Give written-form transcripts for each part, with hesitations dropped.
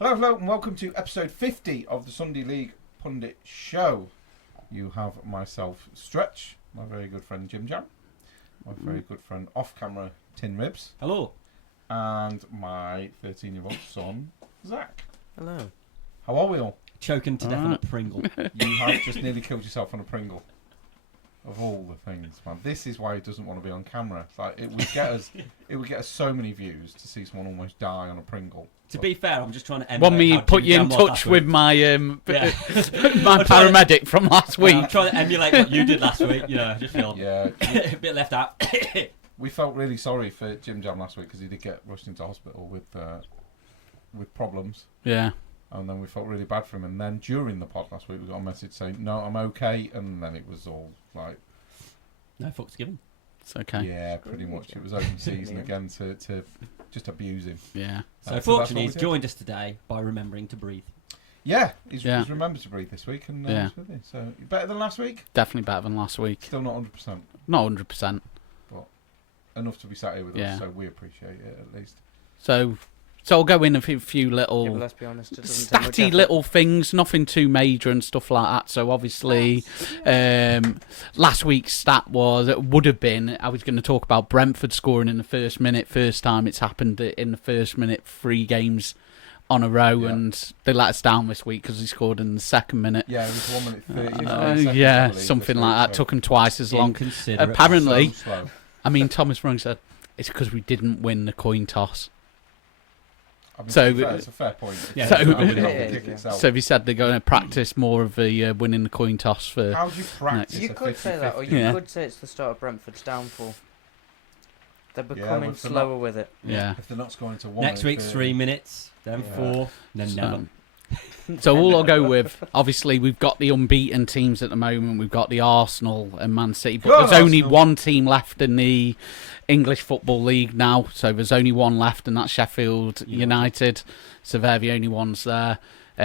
Hello, and welcome to episode 50 of the Sunday League Pundit Show. You have myself, Stretch, my very good friend Jim Jam, my very good friend off-camera Tin Ribs. Hello. And my 13-year-old son, Zach. Hello. How are we all? Choking to death on a Pringle. You have just nearly killed yourself on a Pringle. Of all the things, man. This is why he doesn't want to be on camera. It's like, it would get us so many views to see someone almost die on a Pringle. To be fair, I'm just trying to emulate. Want me to put you in touch with my my paramedic from last week? I'm trying to emulate what you did last week. I just feel a bit left out. We felt really sorry for Jim Jam last week because he did get rushed into hospital with problems. Yeah. And then we felt really bad for him. And then during the pod last week, we got a message saying, "No, I'm okay." And then it was all like, no fucks given. It's okay. Yeah, pretty much. It was open season again to just abuse him. Yeah. So fortunately, he's joined us today by remembering to breathe. Yeah, he's remembered to breathe this week, and he's with you. So better than last week. Definitely better than last week. Still not 100%. Not 100%. But enough to be sat here with us, so we appreciate it at least. So I'll go in a few little let's be honest, it doesn't take much statty effort. little things, nothing too major and stuff like that. So obviously, last week's stat would have been, I was going to talk about Brentford scoring in the first minute, first time it's happened in the first minute, 3 games on a row, and they let us down this week because he scored in the second minute. Yeah, it was 1 minute 30. Yeah, something like that. Took him twice as long. Apparently, so slow. I mean, Thomas Rung said it's because we didn't win the coin toss. I mean, So it's a fair point. Yeah, So he said they're going to practice more of the winning the coin toss for. How do you practice? You could say that, or you could say it's the start of Brentford's downfall. They're becoming slower with it. Yeah. If they're not scoring to 1. Next week's 3 minutes, then 4, then never. So all I'll go with, obviously, we've got the unbeaten teams at the moment. We've got the Arsenal and Man City, but there's only one team left in the English Football League now. So there's only one left, and that's Sheffield United. So they're the only ones there.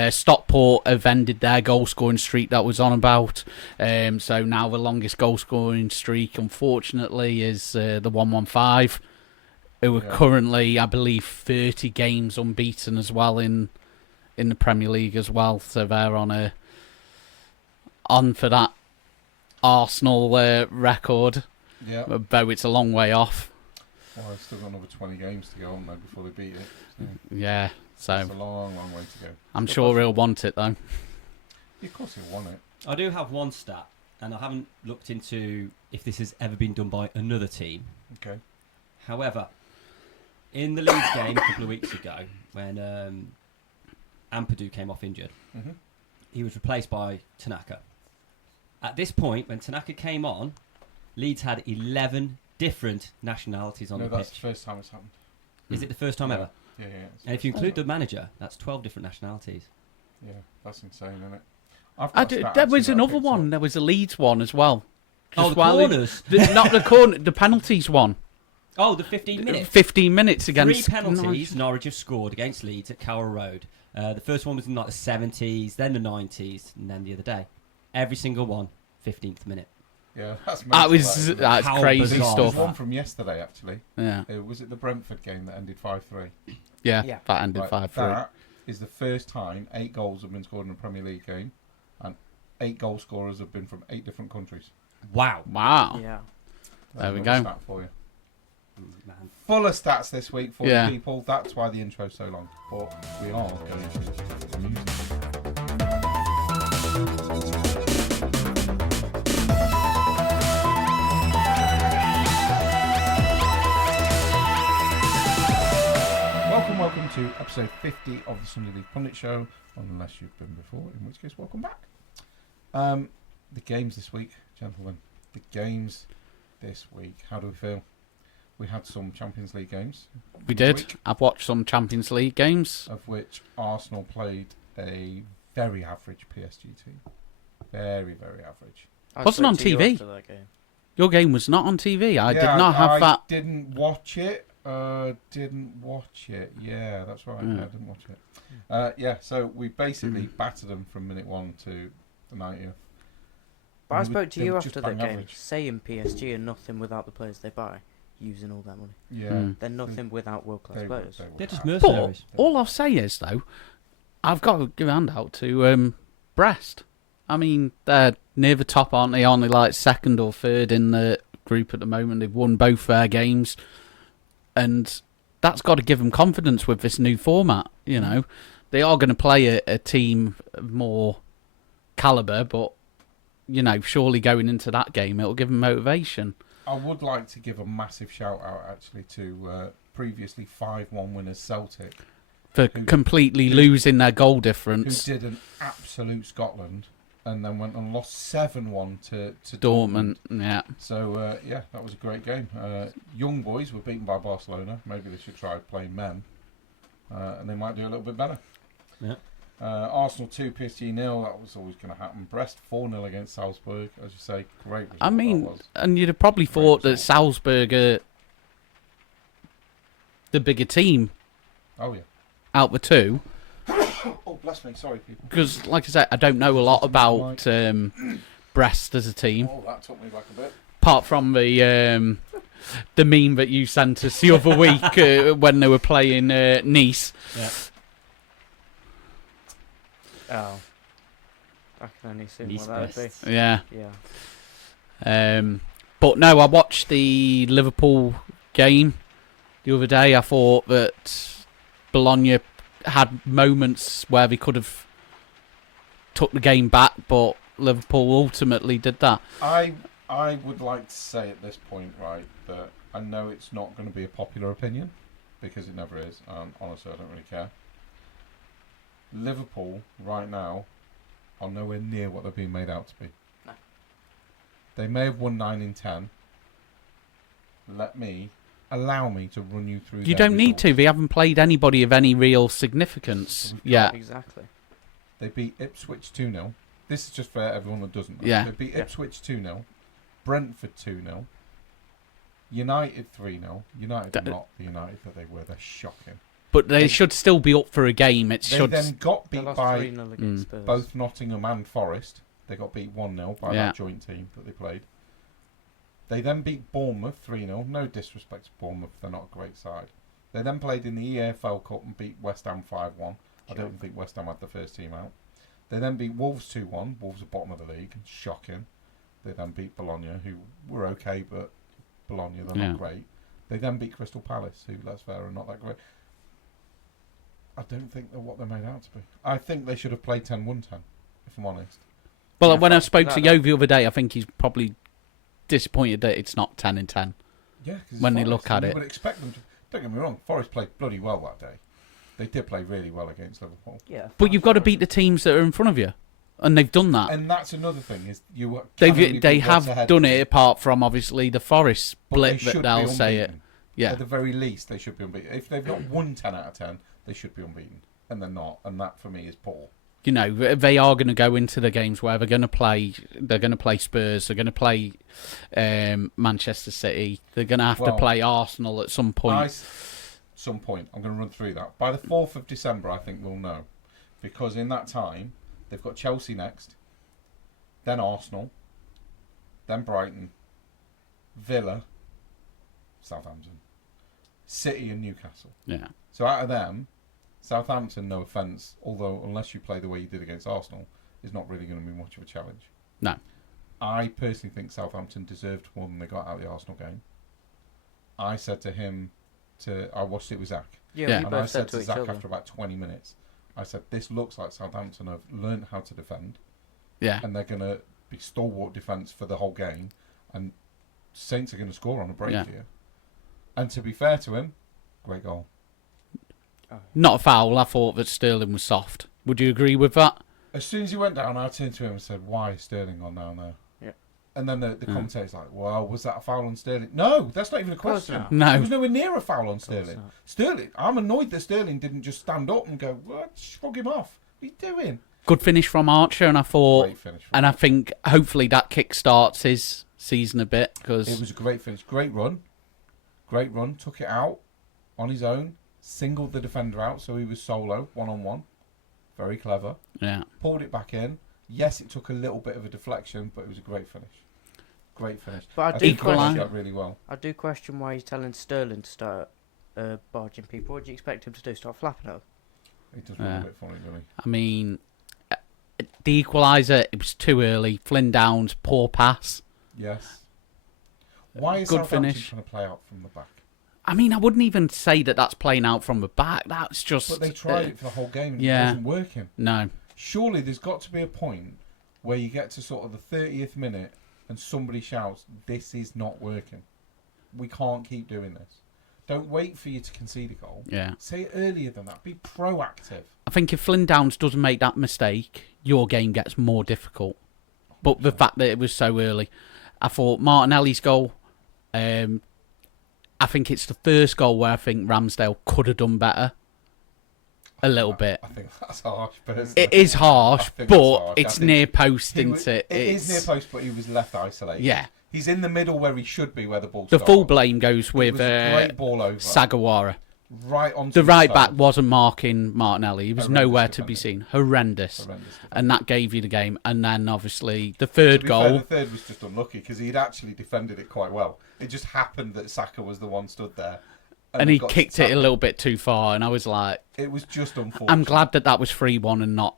Stockport have ended their goal-scoring streak that was on about. So now the longest goal-scoring streak, unfortunately, is the 115, who are currently, I believe, 30 games unbeaten as well in the Premier League as well. So they're on for that Arsenal record. Yeah. Though it's a long way off. Well, they've still got another 20 games to go on there before they beat it. So Yeah. So it's a long, long way to go. I'm sure he'll want it though. Yeah, of course he'll want it. I do have one stat, and I haven't looked into if this has ever been done by another team. Okay. However, in the Leeds game a couple of weeks ago, when Ampadu came off injured, he was replaced by Tanaka. At this point, when Tanaka came on, Leeds had 11 different nationalities on the pitch. That's the first time it's happened. Is it the first time ever? Yeah. And if you include the manager, that's 12 different nationalities. Yeah, that's insane, isn't it? There was another one. There was a Leeds one as well. Oh, the corners? Not the corner. The penalties one. Oh, the 15 minutes. 15 minutes against 3 penalties Norwich have scored against Leeds at Carroll Road. The first one was in like the 70s, then the 90s, and then the other day. Every single one, 15th minute. Yeah, that's crazy bizarre. stuff. There's one from yesterday, actually. Yeah. Was it the Brentford game that ended 5-3? Yeah, that ended 5-3. That is the first time 8 goals have been scored in a Premier League game, and 8 goal scorers have been from 8 different countries. Wow. Yeah. There we go. Stat for you. Man. Full of stats this week for you people. That's why the intro's so long. But we are going to music. Welcome to episode 50 of the Sunday League Pundit Show, unless you've been before, in which case, welcome back. The games this week, gentlemen. The games this week. How do we feel? We had some Champions League games. We did. I've watched some Champions League games. Of which Arsenal played a very average PSG team. Very, very average. Wasn't on TV. Your game was not on TV. I did not have that. I didn't watch it. Yeah, that's right. I didn't watch it. So we basically battered them from minute 1 to the 90th. But I spoke to you after that game, saying PSG are nothing without the players they buy, using all that money. Yeah. They're nothing without world-class players. They're just mercenaries. But all I'll say is, though, I've got to give a hand out to Brest. I mean, they're near the top, aren't they? Only like second or third in the group at the moment. They've won both their games. And that's got to give them confidence with this new format, you know. They are going to play a team of more calibre, but, you know, surely going into that game, it'll give them motivation. I would like to give a massive shout-out, actually, to previously 5-1 winners Celtic. For completely losing their goal difference. Who did an absolute Scotland and then went and lost 7-1 to Dortmund. Yeah. So, that was a great game. Young boys were beaten by Barcelona. Maybe they should try playing men. And they might do a little bit better. Yeah. Arsenal 2, PSG 0. That was always going to happen. Brest 4-0 against Salzburg. As you say, great result. I mean, that was. and you'd have probably thought that Salzburg are the bigger team. Oh, yeah. Out the two. Oh, bless me. Sorry, people. Because, like I said, I don't know a lot about Brest as a team. Oh, that took me back a bit. Apart from the meme that you sent us the other week when they were playing Nice. Yeah. Oh. I can only assume Nice what that would be. Yeah. Yeah. But no, I watched the Liverpool game the other day. I thought that Bologna had moments where they could have took the game back, but Liverpool ultimately did that. I would like to say at this point, right, that I know it's not going to be a popular opinion, because it never is. Honestly, I don't really care. Liverpool, right now, are nowhere near what they're being made out to be. No. They may have won 9 in 10. Allow me to run you through. You don't need to. They haven't played anybody of any real significance yet. Exactly. They beat Ipswich 2-0. This is just for everyone that doesn't know. Yeah. They beat Ipswich 2-0. Brentford 2-0. United 3-0. United are not the United that they were. They're shocking. But they should still be up for a game. They then got beat by 3-0 against Spurs. both Nottingham and Forest. They got beat 1-0 by that joint team that they played. They then beat Bournemouth 3-0. No disrespect to Bournemouth, they're not a great side. They then played in the EFL Cup and beat West Ham 5-1. I don't think West Ham had the first team out. They then beat Wolves 2-1. Wolves are bottom of the league. Shocking. They then beat Bologna, who were okay, but Bologna, they're not great. They then beat Crystal Palace, who, let's fair, are not that great. I don't think they're what they're made out to be. I think they should have played 10-1-10, if I'm honest. Well, when I spoke to Yo the other day, I think he's probably disappointed that it's not 10 in 10. Yeah, when they look at it. You would expect them to. Don't get me wrong, Forest played bloody well that day. They did play really well against Liverpool. Yeah. But you've got to beat the teams that are in front of you. And they've done that. And that's another thing, is they have done it, apart from, obviously, the Forest split that they'll say it. Yeah. At the very least, they should be unbeaten. If they've not won 10 out of 10, they should be unbeaten. And they're not. And that, for me, is poor. You know, they are going to go into the games where they're going to play Spurs, they're going to play Manchester City, they're going to have to play Arsenal at some point. I'm going to run through that. By the 4th of December, I think we'll know. Because in that time, they've got Chelsea next, then Arsenal, then Brighton, Villa, Southampton, City and Newcastle. Yeah. So out of them, Southampton, no offence, although unless you play the way you did against Arsenal, is not really going to be much of a challenge. No. I personally think Southampton deserved more than they got out of the Arsenal game. I said to him, I watched it with Zach. Yeah. And I said to Zach after about 20 minutes, I said, this looks like Southampton have learned how to defend. Yeah. And they're going to be stalwart defence for the whole game. And Saints are going to score on a break here. And to be fair to him, great goal. Not a foul. I thought that Sterling was soft. Would you agree with that? As soon as he went down, I turned to him and said, why is Sterling gone down there? Yeah. And then the commentator's like, well, was that a foul on Sterling? No, that's not even a question. No. There was nowhere near a foul on Sterling. Sterling, I'm annoyed that Sterling didn't just stand up and go, what? Shrug him off. What are you doing? Good finish from Archer, and I thought, I think hopefully that kick-starts his season a bit. Cause it was a great finish. Great run. Took it out on his own. Singled the defender out, so he was solo, one-on-one. Very clever. Yeah. Pulled it back in. Yes, it took a little bit of a deflection, but it was a great finish. Great finish. But I think he that really well. I do question why he's telling Sterling to start barging people. What do you expect him to do? Start flapping at He does look a bit funny, doesn't he? I mean, the equaliser, it was too early. Flynn Downs, poor pass. Yes. Why is Good Southampton finish. trying to play out from the back? I mean, I wouldn't even say that that's playing out from the back. That's just... But they tried it for the whole game and it yeah. wasn't working. No. Surely there's got to be a point where you get to sort of the 30th minute and somebody shouts, this is not working. We can't keep doing this. Don't wait for you to concede a goal. Yeah. Say it earlier than that. Be proactive. I think if Flynn Downs doesn't make that mistake, your game gets more difficult. But the fact that it was so early, I thought Martinelli's goal, I think it's the first goal where I think Ramsdale could have done better. A little bit. I think that's harsh. Personally. It is harsh, but but it's near post, isn't it? It is near post, but he was left isolated. Yeah. He's in the middle where he should be, where the ball The starts. full blame goes with great ball over. Sagawara. Right onto The right toe. back wasn't marking Martinelli. He was Horrendous nowhere to be defending. seen. Horrendous. Horrendous And that gave you the game. And then, obviously, the third goal... the third was just unlucky because he'd actually defended it quite well. It just happened that Saka was the one stood there. And he kicked it a little bit too far. And I was like... It was just unfortunate. I'm glad that was 3-1 and not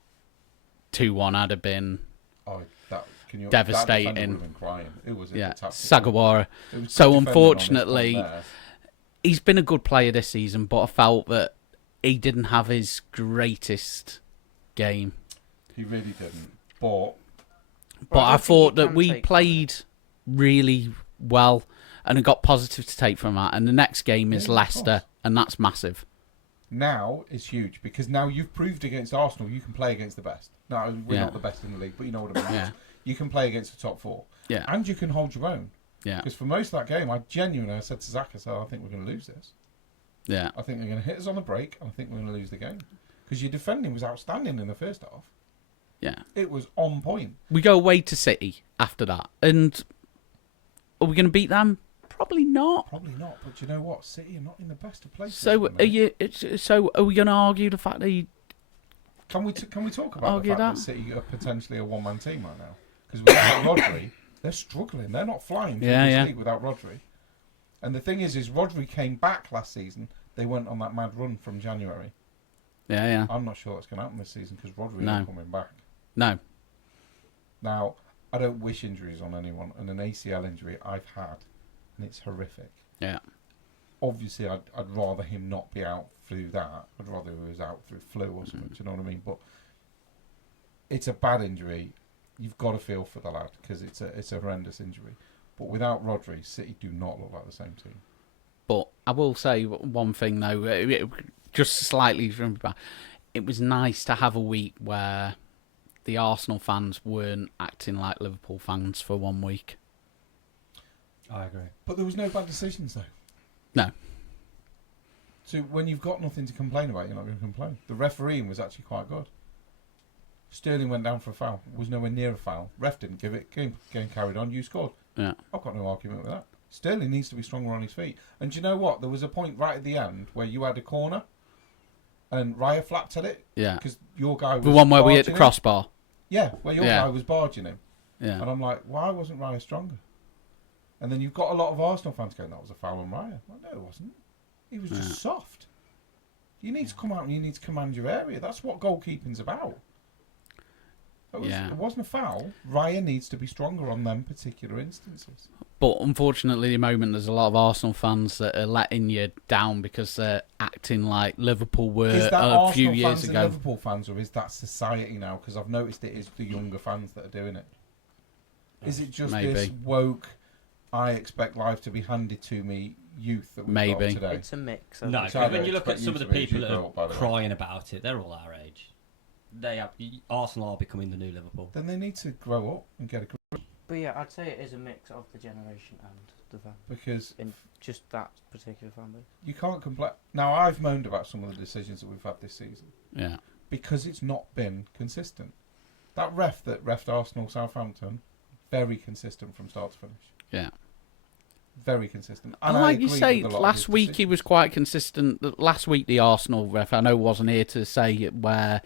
2-1. I'd have been devastating. That defender would have been crying. It was Sagawara. So, unfortunately... He's been a good player this season, but I felt that he didn't have his greatest game. He really didn't. But I thought that we played really well and I got positive to take from that. And the next game is Leicester, and that's massive. Now it's huge because now you've proved against Arsenal you can play against the best. Now, we're not the best in the league, but you know what I mean. Yeah. You can play against the top four. Yeah. And you can hold your own. Yeah. Because for most of that game, I said to Zach, I think we're going to lose this. Yeah. I think they're going to hit us on the break, and I think we're going to lose the game. Because your defending was outstanding in the first half. Yeah. It was on point. We go away to City after that. And are we going to beat them? Probably not. Probably not. But you know what? City are not in the best of places. So are we going to argue the fact that you... Can we talk about argue the fact that City are potentially a one-man team right now? Because without Rodri... They're struggling. They're not flying through this league without Rodri. And the thing is Rodri came back last season. They went on that mad run from January. Yeah. I'm not sure what's going to happen this season because Rodri isn't coming back. No. Now, I don't wish injuries on anyone. And an ACL injury I've had. And it's horrific. Yeah. Obviously, I'd rather him not be out through that. I'd rather he was out through flu or something. Do you know what I mean? But it's a bad injury. You've got to feel for the lad because it's a horrendous injury. But without Rodri, City do not look like the same team. But I will say one thing though, just slightly from back. It was nice to have a week where the Arsenal fans weren't acting like Liverpool fans for 1 week. I agree. But there was no bad decisions though. No. So when you've got nothing to complain about, you're not going to complain. The refereeing was actually quite good. Sterling went down for a foul. Was nowhere near a foul. Ref didn't give it. Game carried on. You scored. Yeah. I've got no argument with that. Sterling needs to be stronger on his feet. And do you know what? There was a point right at the end where you had a corner and Raya flapped at it. Yeah. Because your guy was the one where we hit the barging him. crossbar. Yeah, where your guy was barging him. Yeah. And I'm like, why wasn't Raya stronger? And then you've got a lot of Arsenal fans going, that was a foul on Raya. Well, no, it wasn't. He was just soft. You need to come out and you need to command your area. That's what goalkeeping's about. It wasn't a foul. Raya needs to be stronger on them particular instances. But unfortunately, at the moment, there's a lot of Arsenal fans that are letting you down because they're acting like Liverpool were is that a few Arsenal years fans ago. And Liverpool fans, or is that society now? Because I've noticed it is the younger fans that are doing it. Is it just this woke, I expect life to be handed to me youth that we've got today? It's a mix. No, because when you look at some of the people that are crying about it, they're all our age. Arsenal are becoming the new Liverpool. Then they need to grow up and get a grip. But yeah, I'd say it is a mix of the generation and the fan. Because in just that particular fan base. You can't complain. Now, I've moaned about some of the decisions that we've had this season. Yeah. Because it's not been consistent. That ref that refed Arsenal Southampton, very consistent from start to finish. Yeah. Very consistent. And like you say, last week he was quite consistent. Last week the Arsenal ref, I know wasn't here to say it, where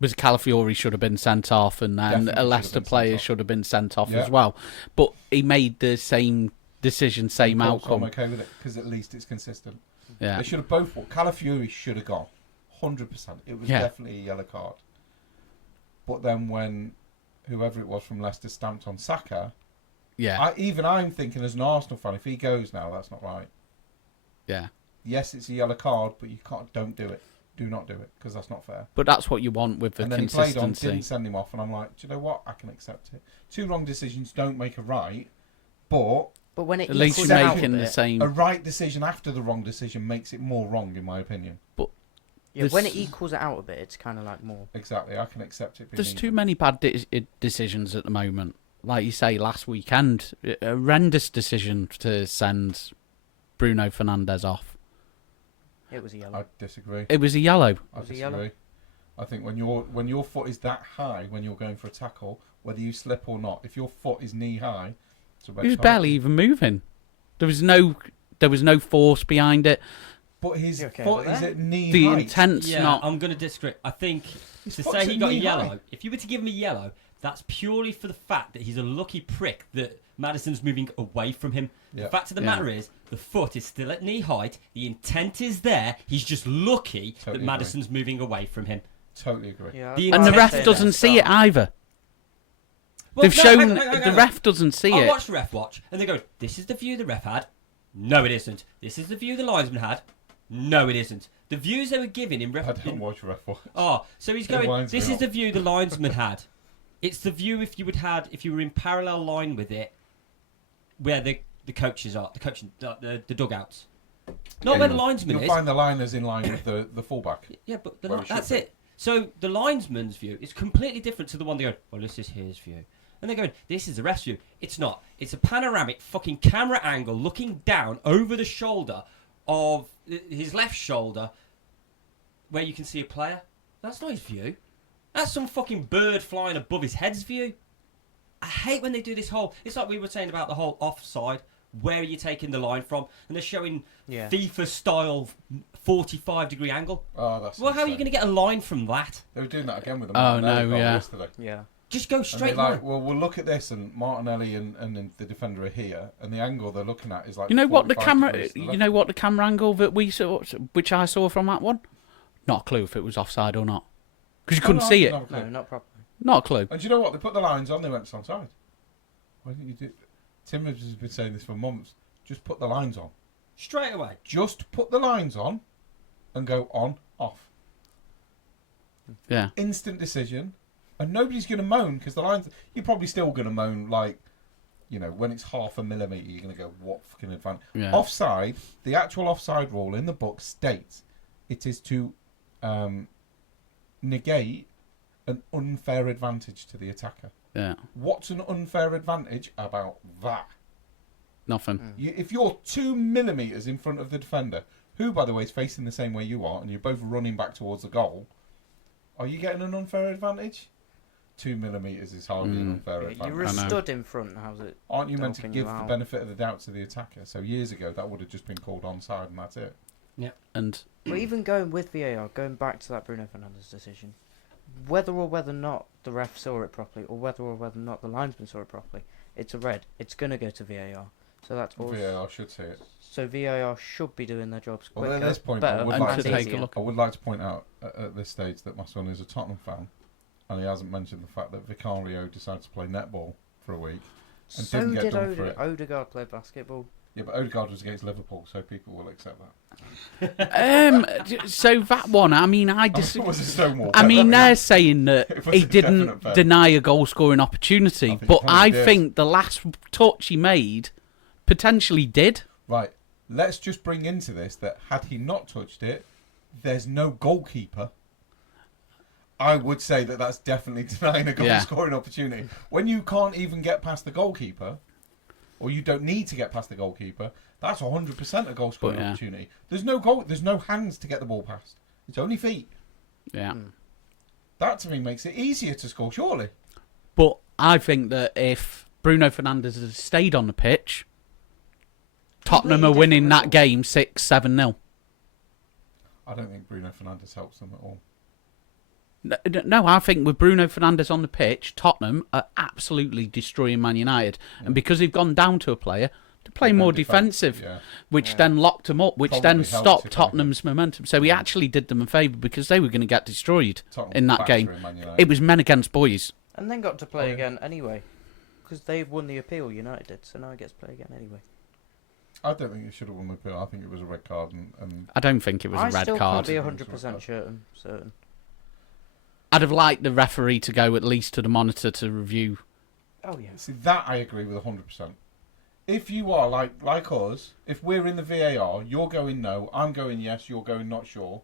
was Calafiori should have been sent off, and then a Leicester player should have been sent off as well. But he made the same decision, same outcome. I'm okay with it because at least it's consistent. Yeah. They should have both. Calafiori should have gone. 100%. It was definitely a yellow card. But then when whoever it was from Leicester stamped on Saka, I'm thinking as an Arsenal fan, if he goes now, that's not right. Yeah. Yes, it's a yellow card, but you can't. Don't do it. Do not do it, because that's not fair. But that's what you want with the consistency. consistency. And then he played on, didn't send him off, and I'm like, do you know what? I can accept it. 2 wrong decisions don't make a right, but when it at least equals you're out making a the bit, same. a right decision after the wrong decision makes it more wrong, in my opinion. But when it equals it out a bit, it's kind of like more. Exactly, I can accept it. There's too many bad decisions at the moment. Like you say, last weekend, a horrendous decision to send Bruno Fernandes off. It was a yellow. I disagree. It was a yellow. I disagree. I think when your foot is that high when you're going for a tackle, whether you slip or not, if your foot is knee high, it's a red He was card. barely even moving. There was no force behind it. But his foot is at knee The height. intent's not. I'm going to disagree. I think His to foot's say he at got a knee yellow, high. if you were to give him a yellow, that's purely for the fact that he's a lucky prick that Maddison's moving away from him. Yeah. The fact of the matter is, the foot is still at knee height. The intent is there. He's just lucky that Maddison's moving away from him. Totally agree. Yeah, And the ref doesn't see it either. Well, They've shown the ref doesn't see I it. watched the ref watch, and they go, "This is the view the ref had." No, it isn't. This is the view the linesman had. No, it isn't. The views they were giving in ref. I don't watch ref watch. Oh, so he's It going. winds me This is up. the view the linesman had. It's the view if you were in parallel line with it, where the coaches are, the dugouts. Not where the linesman You'll is. find the liners in line with the fullback. Yeah, but where it should that's be. it. So the linesman's view is completely different to the one they go, well, this is his view. And they're going, this is the ref's view. It's not. It's a panoramic fucking camera angle looking down over the shoulder of his left shoulder where you can see a player. That's not his view. That's some fucking bird flying above his head's view. I hate when they do this whole... It's like we were saying about the whole offside. Where are you taking the line from? And they're showing FIFA-style 45-degree angle. Oh, that's Well, how are you insane. going to get a line from that? They were doing that again with the Oh, Martinelli no, goal yeah. yesterday. Yeah. Just go And straight they're line. like, well, we'll look at this, and Martinelli and the defender are here, and the angle they're looking at is like. You know what the 45 camera? degrees to the You left. know what the camera angle that we saw, which I saw from that one? Not a clue if it was offside or not, because you couldn't see it. No, No, not properly. Not a clue. And do you know what? They put the lines on. They went it's onside. Why didn't you do? Tim has been saying this for months. Just put the lines on. Straight away. Just put the lines on, and go on off. Yeah. Instant decision, and nobody's going to moan because the lines. You're probably still going to moan like, you know, when it's half a millimetre, you're going to go, what fucking advantage? Yeah. Offside. The actual offside rule in the book states it is to negate an unfair advantage to the attacker. Yeah. What's an unfair advantage about that? Nothing. If you're 2 millimetres in front of the defender, who, by the way, is facing the same way you are, and you're both running back towards the goal, are you getting an unfair advantage? 2 millimetres is hardly an unfair advantage. You were stood in front. How's it? Aren't you meant to Dumping give you the out. benefit of the doubt to the attacker? So years ago, that would have just been called onside, and that's it. And Well, even going with VAR, going back to that Bruno Fernandes decision, whether or whether not the ref saw it properly, or whether or whether not the linesman saw it properly, it's a red. It's going to go to VAR. So that's all. VAR should see it. So VAR should be doing their jobs quicker, Well, at this point, better, I would and like to take a easier. look. I would like to point out at this stage that my son is a Tottenham fan, and he hasn't mentioned the fact that Vicario decided to play netball for a week and So didn't get did done for it. Odegaard play basketball. Yeah, but Odegaard was against Liverpool, so people will accept that. so that one, I mean, I It just. was a Stonewall. I mean, they're saying that It was he a definite didn't bet. deny a goal-scoring opportunity, I think but he probably I did. think the last touch he made potentially did. Right, let's just bring into this that had he not touched it, there's no goalkeeper. I would say that that's definitely denying a goal-scoring opportunity. When you can't even get past the goalkeeper, or you don't need to get past the goalkeeper, that's 100% a goal-scoring But, yeah. opportunity. There's no goal. There's no hands to get the ball past. It's only feet. Yeah. That to me makes it easier to score. Surely. But I think that if Bruno Fernandes had stayed on the pitch, Tottenham are Completely winning different that game 6-7-0. I don't think Bruno Fernandes helps them at all. No, I think with Bruno Fernandes on the pitch, Tottenham are absolutely destroying Man United. And because they've gone down to a player, to play more defensive, Yeah. which then locked them up, which Probably then helps, stopped if Tottenham's momentum. So he actually did them a favour because they were going to get destroyed Tottenham in that game. battering Man United. It was men against boys. And then got to play Oh, yeah. again anyway. Because they've won the appeal, United did, so now he gets to play again anyway. I don't think it should have won the appeal. I think it was a red card. And I don't think it was a red still card. can't be 100% certain. I'd have liked the referee to go at least to the monitor to review. Oh, yeah. see, that I agree with 100%. If you are like us, if we're in the VAR, you're going no, I'm going yes, you're going not sure,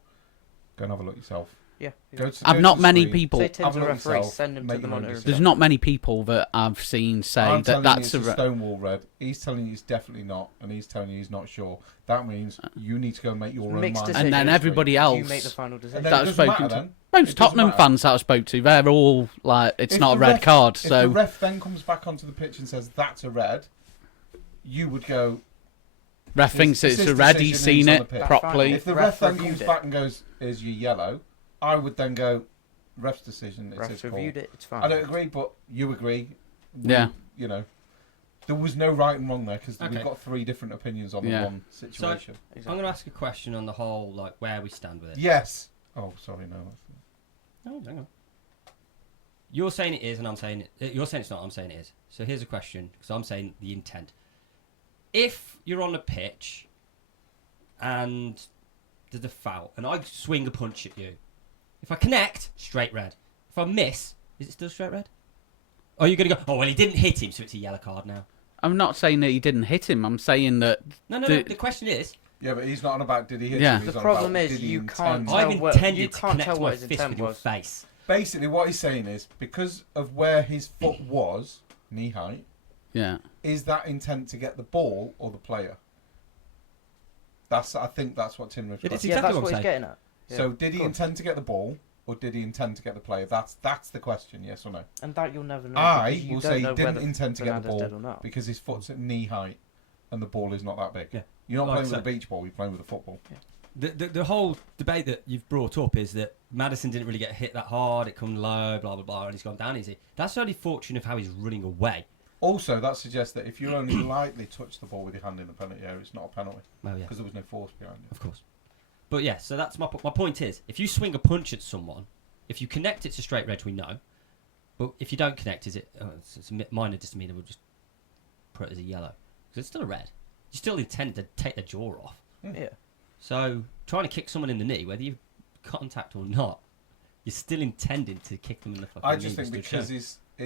go and have a look yourself. Yeah. Go to, I've go not to the many screen. people. Say Tim's Have a a look referee, yourself, send him make to the your own monitor. decision. There's not many people that I've seen say I'm that telling that's you a it's a Stonewall red. He's telling you it's definitely not, and he's telling you he's not sure. That means you need to go and make your own Mixed mind. and then decisions. everybody You else. make the final decision. And then that it I've doesn't spoken matter to. then. Most It doesn't Tottenham matter. fans that I spoke to, they're all like, it's If not a the red ref- card. If the So ref then comes back onto the pitch and says that's a red, you would go. ref thinks It's it's his a red. He's decision, he's seen on it the pitch. properly. If the Ref ref then reviewed comes it. back and goes, "Is your yellow?" I would then go, "Ref's decision. It's his Ref's call." reviewed it, it's fine. I don't agree, but you agree. Yeah. You know, there was no right and wrong there because Okay. we've got three different opinions on Yeah. the one situation. I'm going to ask a question on the whole, like where we stand with it. Yes. Oh, sorry, no. Oh, hang on. You're saying it is, and I'm saying it. You're saying it's not. I'm saying it is. So here's a question, because I'm saying the intent. If you're on a pitch and there's a foul, and I swing a punch at you, if I connect, straight red. If I miss, is it still straight red? Or are you going to go, oh, well, he didn't hit him, so it's a yellow card now? I'm not saying that he didn't hit him. I'm saying that No. The- The question is, Yeah, but he's not on about did he hit Yeah. you. He's The on problem about, is did he you intend- can't I've tell what- intended you to can't connect tell my what his fist intent with your was. face. Basically, what he's saying is because of where his foot was, knee height, yeah. is that intent to get the ball or the player? I think that's what Tim was. But it's asking. Yeah, exactly that's what what I'm he's saying. getting at. Yeah, So did of he course. intend to get the ball or did he intend to get the player? That's the question. Yes or no? And that you'll never know. I because you will don't say he know didn't whether intend to get the Fernandes did or ball not. because his foot's at knee height and the ball is not that big. Yeah. You're not Like playing I with a beach ball. You're playing with a football. The whole debate that you've brought up is that Maddison didn't really get hit that hard. It come low, blah blah blah, and he's gone down easy. That's only fortune of how he's running away. Also, that suggests that if you only lightly touch the ball with your hand in the penalty area, it's not a penalty Oh yeah, because there was no force behind it. of course. But yeah, so that's my point is, if you swing a punch at someone, if you connect, it's a straight red. We know, but if you don't connect, is it? Oh, it's a minor misdemeanor. We'll just put it as a yellow because it's still a red. You still intend to take the jaw off. Yeah. So trying to kick someone in the knee, whether you contact or not, you're still intending to kick them in the fucking knee. I just think to because show.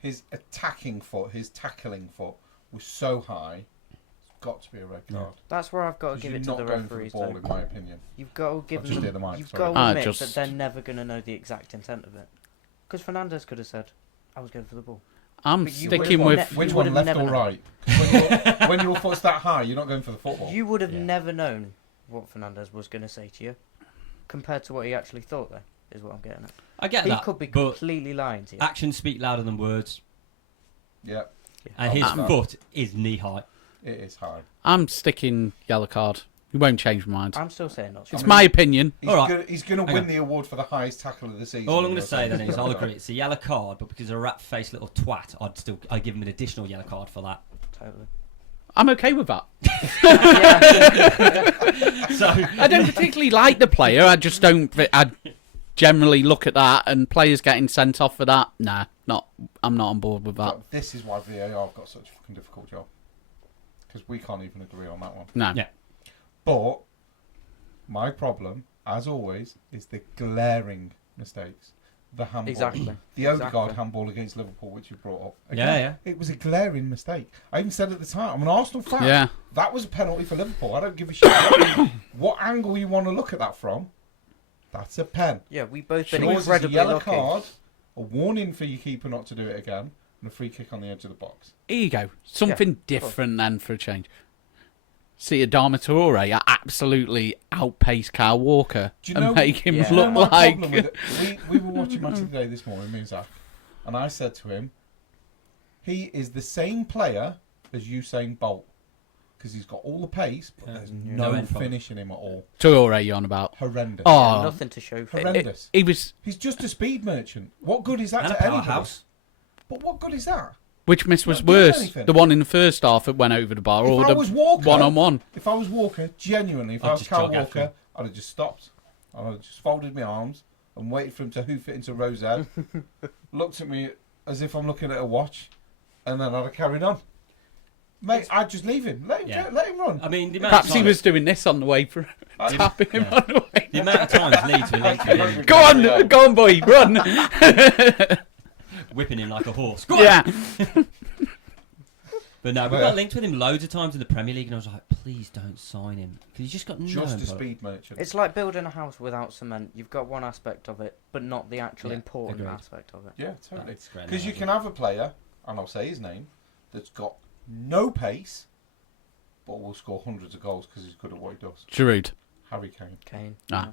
his attacking foot, his tackling foot was so high, it's got to be a red Yeah. card. That's where I've got to 'Cause give you're it to not the going for the referees. ball, Though. in my opinion. You've got to give I've just them. hit the mic, You've sorry. got to admit just- that they're never going to know the exact intent of it. Because Fernandes could have said, "I was going for the ball." I'm But you sticking would've with. ne- Which you one, would've left never or known. right? 'Cause when your foot's that high, you're not going for the football. You would have Yeah. never known what Fernandes was going to say to you, compared to what he actually thought. Though, is what I'm getting at. I get He that, could be but completely lying to you. actions speak louder than words, Yeah, and his Um, foot is knee high. it is high. I'm sticking yellow card. You won't change my mind. I'm still saying not. It's I my mean- opinion. He's All right. going to Hang win on. the award for the highest tackle of the season. All I'm going to say then You're is I'll saying- agree. It's a yellow card, but because of a rat-faced little twat, I'd give him an additional yellow card for that. Totally. I'm okay with that. So I don't particularly like the player. I just don't. I generally look at that and players getting sent off for that. Nah, not. I'm not on board with that. But this is why VAR have got such a fucking difficult job. Because we can't even agree on that one. No. Yeah. But my problem, as always, is the glaring mistakes. The handball. Exactly. The Odegaard Exactly. handball against Liverpool, which you brought up. Yeah. It was a glaring mistake. I even said at the time, I'm an Arsenal fan. Yeah. That was a penalty for Liverpool. I don't give a shit what angle you want to look at that from. That's a pen. Yeah, we both been Yours is a incredibly yellow lucky. card, a warning for your keeper not to do it again, and a free kick on the edge of the box. Here you go. Something different then for a change. See, Adama Traore absolutely outpace Kyle Walker Do you and know- make him Yeah. You know look my problem with like. it? We were watching Match of the Day this morning, me and Zach, and I said to him, he is the same player as Usain Bolt because he's got all the pace, but there's No no end product. finish in him at all. Traore, you on about? Horrendous. Oh, Nothing to show for it. Horrendous. he was. He's just a speed merchant. What good is that And a to anybody? powerhouse. But what good is that? Which miss was Not doing worse? anything. The one in the first half that went over the bar, or If I the was Walker, one-on-one? If I was Walker, genuinely, if I'd I was just Cal jog after Walker, I'd have just stopped. I'd have just folded my arms and waited for him to hoof it into Rosette, looked at me as if I'm looking at a watch, and then I'd have carried on. Mate, I'd just leave him. Let him run. I mean, the amount Perhaps of he times, was doing this on the way for tapping him on the way. the amount of times Leeds were linked with him, Go on, boy, run! whipping him like a horse. Go on! Yeah. But no, we got linked with him loads of times in the Premier League, and I was like, please don't sign him because he's just got no. Just a speed merchant. It's like building a house without cement. You've got one aspect of it, but not the actual important agreed. aspect of it. Yeah, totally. That's great Because you analogy. can have a player, and I'll say his name, that's got no pace, but will score hundreds of goals because he's good at what he does. Giroud. Harry Kane. Kane. Ah.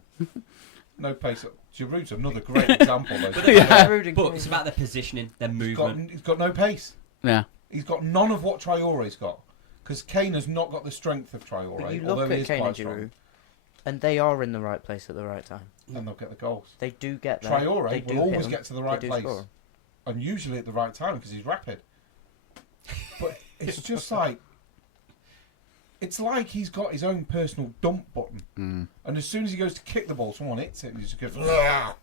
No pace. Giroud's another great example. Though. Yeah. Giroud and But Kane. it's about their positioning, their movement. He's got no pace. Yeah. He's got none of what Traore's got. Because Kane has not got the strength of Traore. But you although look he at is Kane quite and strong, Giroud, and they are in the right place at the right time. and they'll get the goals. They do get there. Traore They do will hit always them. get to the They right do place, score. and usually at the right time because he's rapid. But it's just like, it's like he's got his own personal dump button, and as soon as he goes to kick the ball, someone hits it, and he just goes, "Ugh."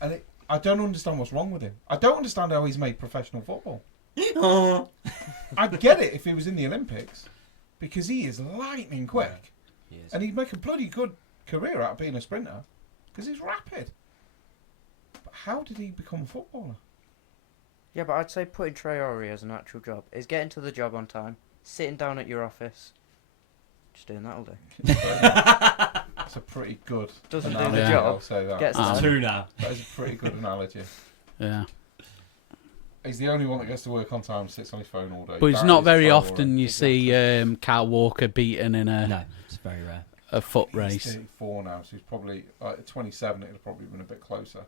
And I don't understand what's wrong with him. I don't understand how he's made professional football. I'd get it if he was in the Olympics, because he is lightning quick, He is. and he'd make a bloody good career out of being a sprinter, because he's rapid. But how did he become a footballer? Yeah, but I'd say putting Traore as an actual job is getting to the job on time, sitting down at your office, just doing that all day. That's a pretty good Doesn't do analogy. the job. I'll say that. Gets It's done. two now. That is a pretty good analogy. Yeah. He's the only one that gets to work on time, sits on his phone all day. But it's That not is very Traore. often you see Cal Walker beaten in No, it's very rare. a foot He's race. 34 now, so he's probably at 27. It'll probably been a bit closer.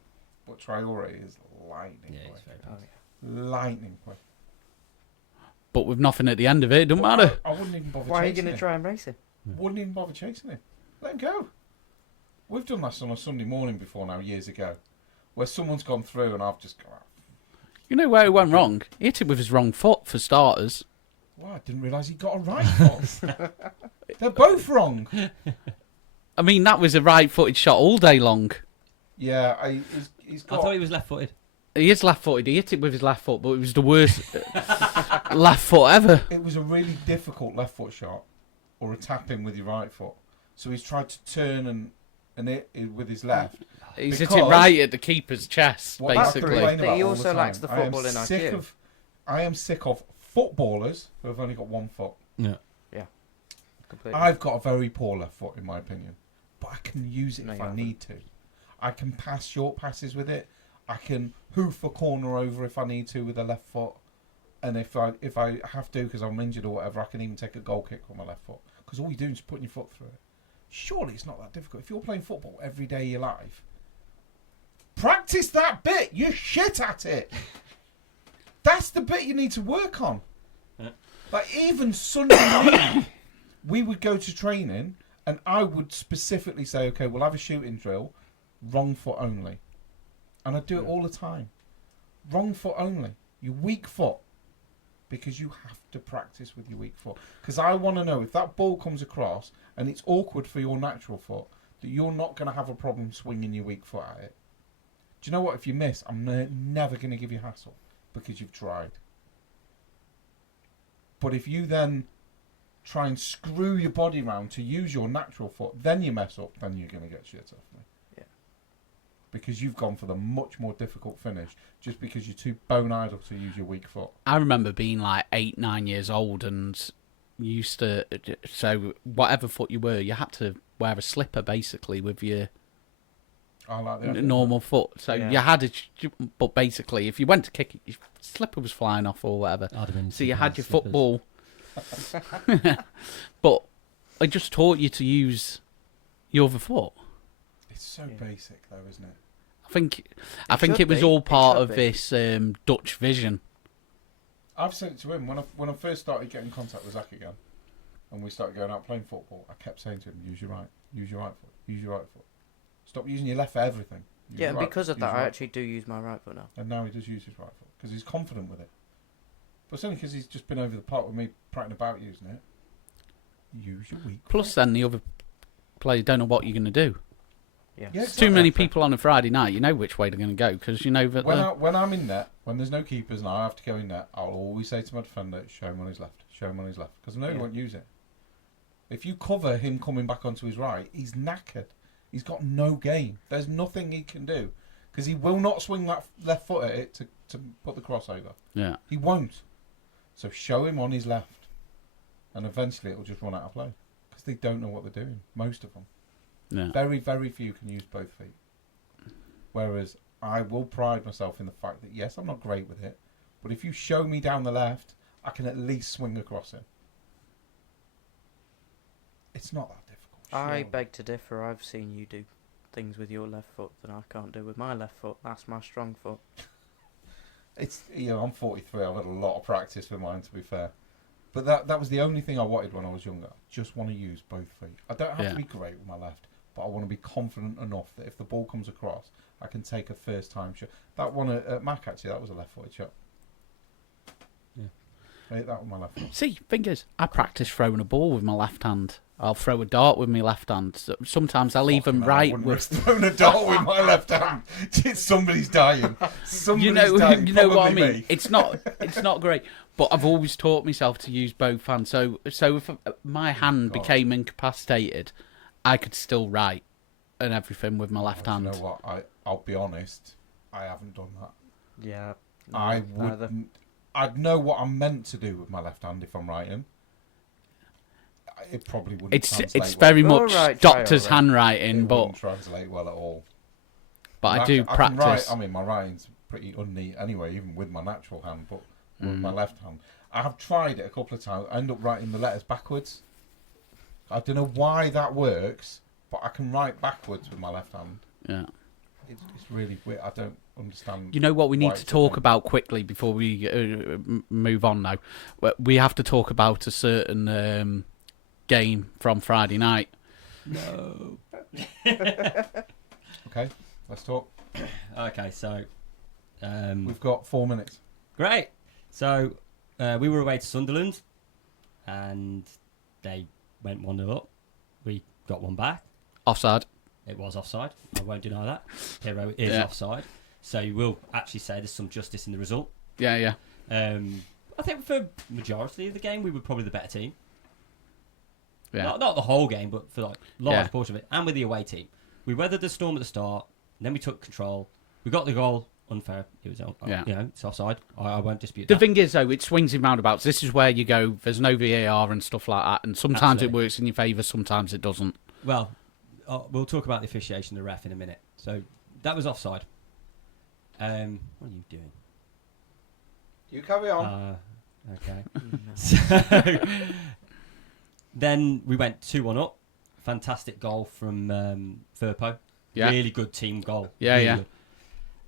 But Traore is lightning Yeah, quick. it's very Oh, rare. yeah. Lightning quick. But with nothing at the end of it, it doesn't But matter. I wouldn't even bother Why are you chasing going to him. try and race him? Wouldn't even bother chasing him. Let him go. We've done that on a Sunday morning before now, years ago, where someone's gone through and I've just gone, You know where it went wrong? He hit it with his wrong foot, for starters. wow, I didn't realise he got a right foot. They're both wrong. I mean, that was a right-footed shot all day long. Yeah, he's I got... thought he was left-footed. He is left-footed. He hit it with his left foot, but it was the worst left foot ever. It was a really difficult left foot shot, or a tap in with your right foot. So he's tried to turn and hit it with his left. He's hit it Because- right at the keeper's chest, What I basically. complain But about he all also the lacks time, the I am footballing sick IQ. I am sick of footballers who have only got one foot. Yeah. Completely. I've got a very poor left foot, in my opinion, but I can use it No, if you I haven't. need to. I can pass short passes with it. I can hoof a corner over if I need to with a left foot, and if I have to because I'm injured or whatever, I can even take a goal kick with my left foot. Because all you're doing is putting your foot through it. Surely it's not that difficult. If you're playing football every day of your life, practice that bit. You're shit at it. That's the bit you need to work on. Yeah. Like even Sunday league, we would go to training and I would specifically say, okay, we'll have a shooting drill, wrong foot only. And I do it all the time. Wrong foot only. Your weak foot. Because you have to practice with your weak foot. Because I want to know if that ball comes across and it's awkward for your natural foot, that you're not going to have a problem swinging your weak foot at it. Do you know what? If you miss, I'm never going to give you hassle because you've tried. But if you then try and screw your body round to use your natural foot, then you mess up, then you're going to get shit off me. Yeah. Because you've gone for the much more difficult finish just because you're too bone idle to use your weak foot. I remember being like 8, 9 years old and used to... So whatever foot you were, you had to wear a slipper, basically, with your I like the idea. normal foot. So Yeah. you had a... But basically, if you went to kick it, your slipper was flying off or whatever. I'd have been So you super had your slippers. football. But I just taught you to use your other foot. It's so Yeah. basic though, isn't it? I think should it was be. all It part should of be. this Dutch vision. I've said it to him when I first started getting in contact with Zach again, and we started going out playing football. I kept saying to him, "Use your right foot, use your right foot. Stop using your left for everything." Use Yeah, your and right because foot, of use that, your I right actually do use my right foot now. foot." And now he does use his right foot because he's confident with it. But it's only because he's just been over the pot with me prattling about using it. Use your weak Plus, foot. then the other players don't know what you're going to do. Yeah. Yeah, It's too many exactly. people on a Friday night. You know which way they're going to go because you know that. When I'm in net, when there's no keepers and I have to go in net, I'll always say to my defender, show him on his left, show him on his left. Because I know he won't use it. If you cover him coming back onto his right, he's knackered. He's got no game. There's nothing he can do. Because he will not swing that left foot at it to put the crossover. Yeah. He won't. So show him on his left. And eventually it'll just run out of play. Because they don't know what they're doing. Most of them. Yeah. Very, very few can use both feet. Whereas I will pride myself in the fact that, yes, I'm not great with it. But if you show me down the left, I can at least swing across him. It's not that difficult. I surely. beg to differ. I've seen you do things with your left foot that I can't do with my left foot. That's my strong foot. It's, I'm 43. I've had a lot of practice with mine, to be fair. But that was the only thing I wanted when I was younger. I just want to use both feet. I don't have to be great with my left, but I want to be confident enough that if the ball comes across, I can take a first time shot. That one at Mac, actually, that was a left-footed shot. Yeah. I hit that with my left foot. See, fingers. I practice throwing a ball with my left hand. I'll throw a dart with my left hand. Sometimes I'll even right I with. throwing a dart with my left hand. Somebody's dying. Somebody's You know, dying. you know what I Probably mean. me. It's not great. But I've always taught myself to use both hands. So if my hand God. became incapacitated, I could still write and everything with my left hand. You know what? I'll be honest. I haven't done that. Yeah. I neither. wouldn't. I'd know what I'm meant to do with my left hand if I'm writing. It probably wouldn't. It's translate very well. much Alright, try doctor's it, then. handwriting, It but wouldn't translate well at all. I do I can practice. write, I mean, my writing's pretty unneat anyway, even with my natural hand, but with Mm. my left hand. I have tried it a couple of times. I end up writing the letters backwards. I don't know why that works, but I can write backwards with my left hand. Yeah. It's really weird. I don't understand. You know what we why need it's to a talk thing. about quickly before we move on now? We have to talk about a certain game from Friday night. No. Okay, let's talk. Okay, so We've got 4 minutes. great. So we were away to Sunderland, and they went 1-0 up. We got one back. Offside. It was offside. I won't deny that. Hero is Yeah. offside. So you will actually say there's some justice in the result. Yeah. I think for majority of the game, we were probably the better team. Yeah. Not the whole game, but for like large Yeah. portion of it. And with the away team, we weathered the storm at the start. Then we took control. We got the goal. Unfair. It was, Yeah. it's offside. I won't dispute The that. thing is, though, it swings in roundabouts. This is where you go, there's no VAR and stuff like that, and sometimes Absolutely. it works in your favour, sometimes it doesn't. Well, we'll talk about the officiation of the ref in a minute. So that was offside. What are you doing? You carry on. Okay. No. So then we went 2-1 up. Fantastic goal from Firpo. Yeah. Really good team goal. Yeah, Really yeah. good.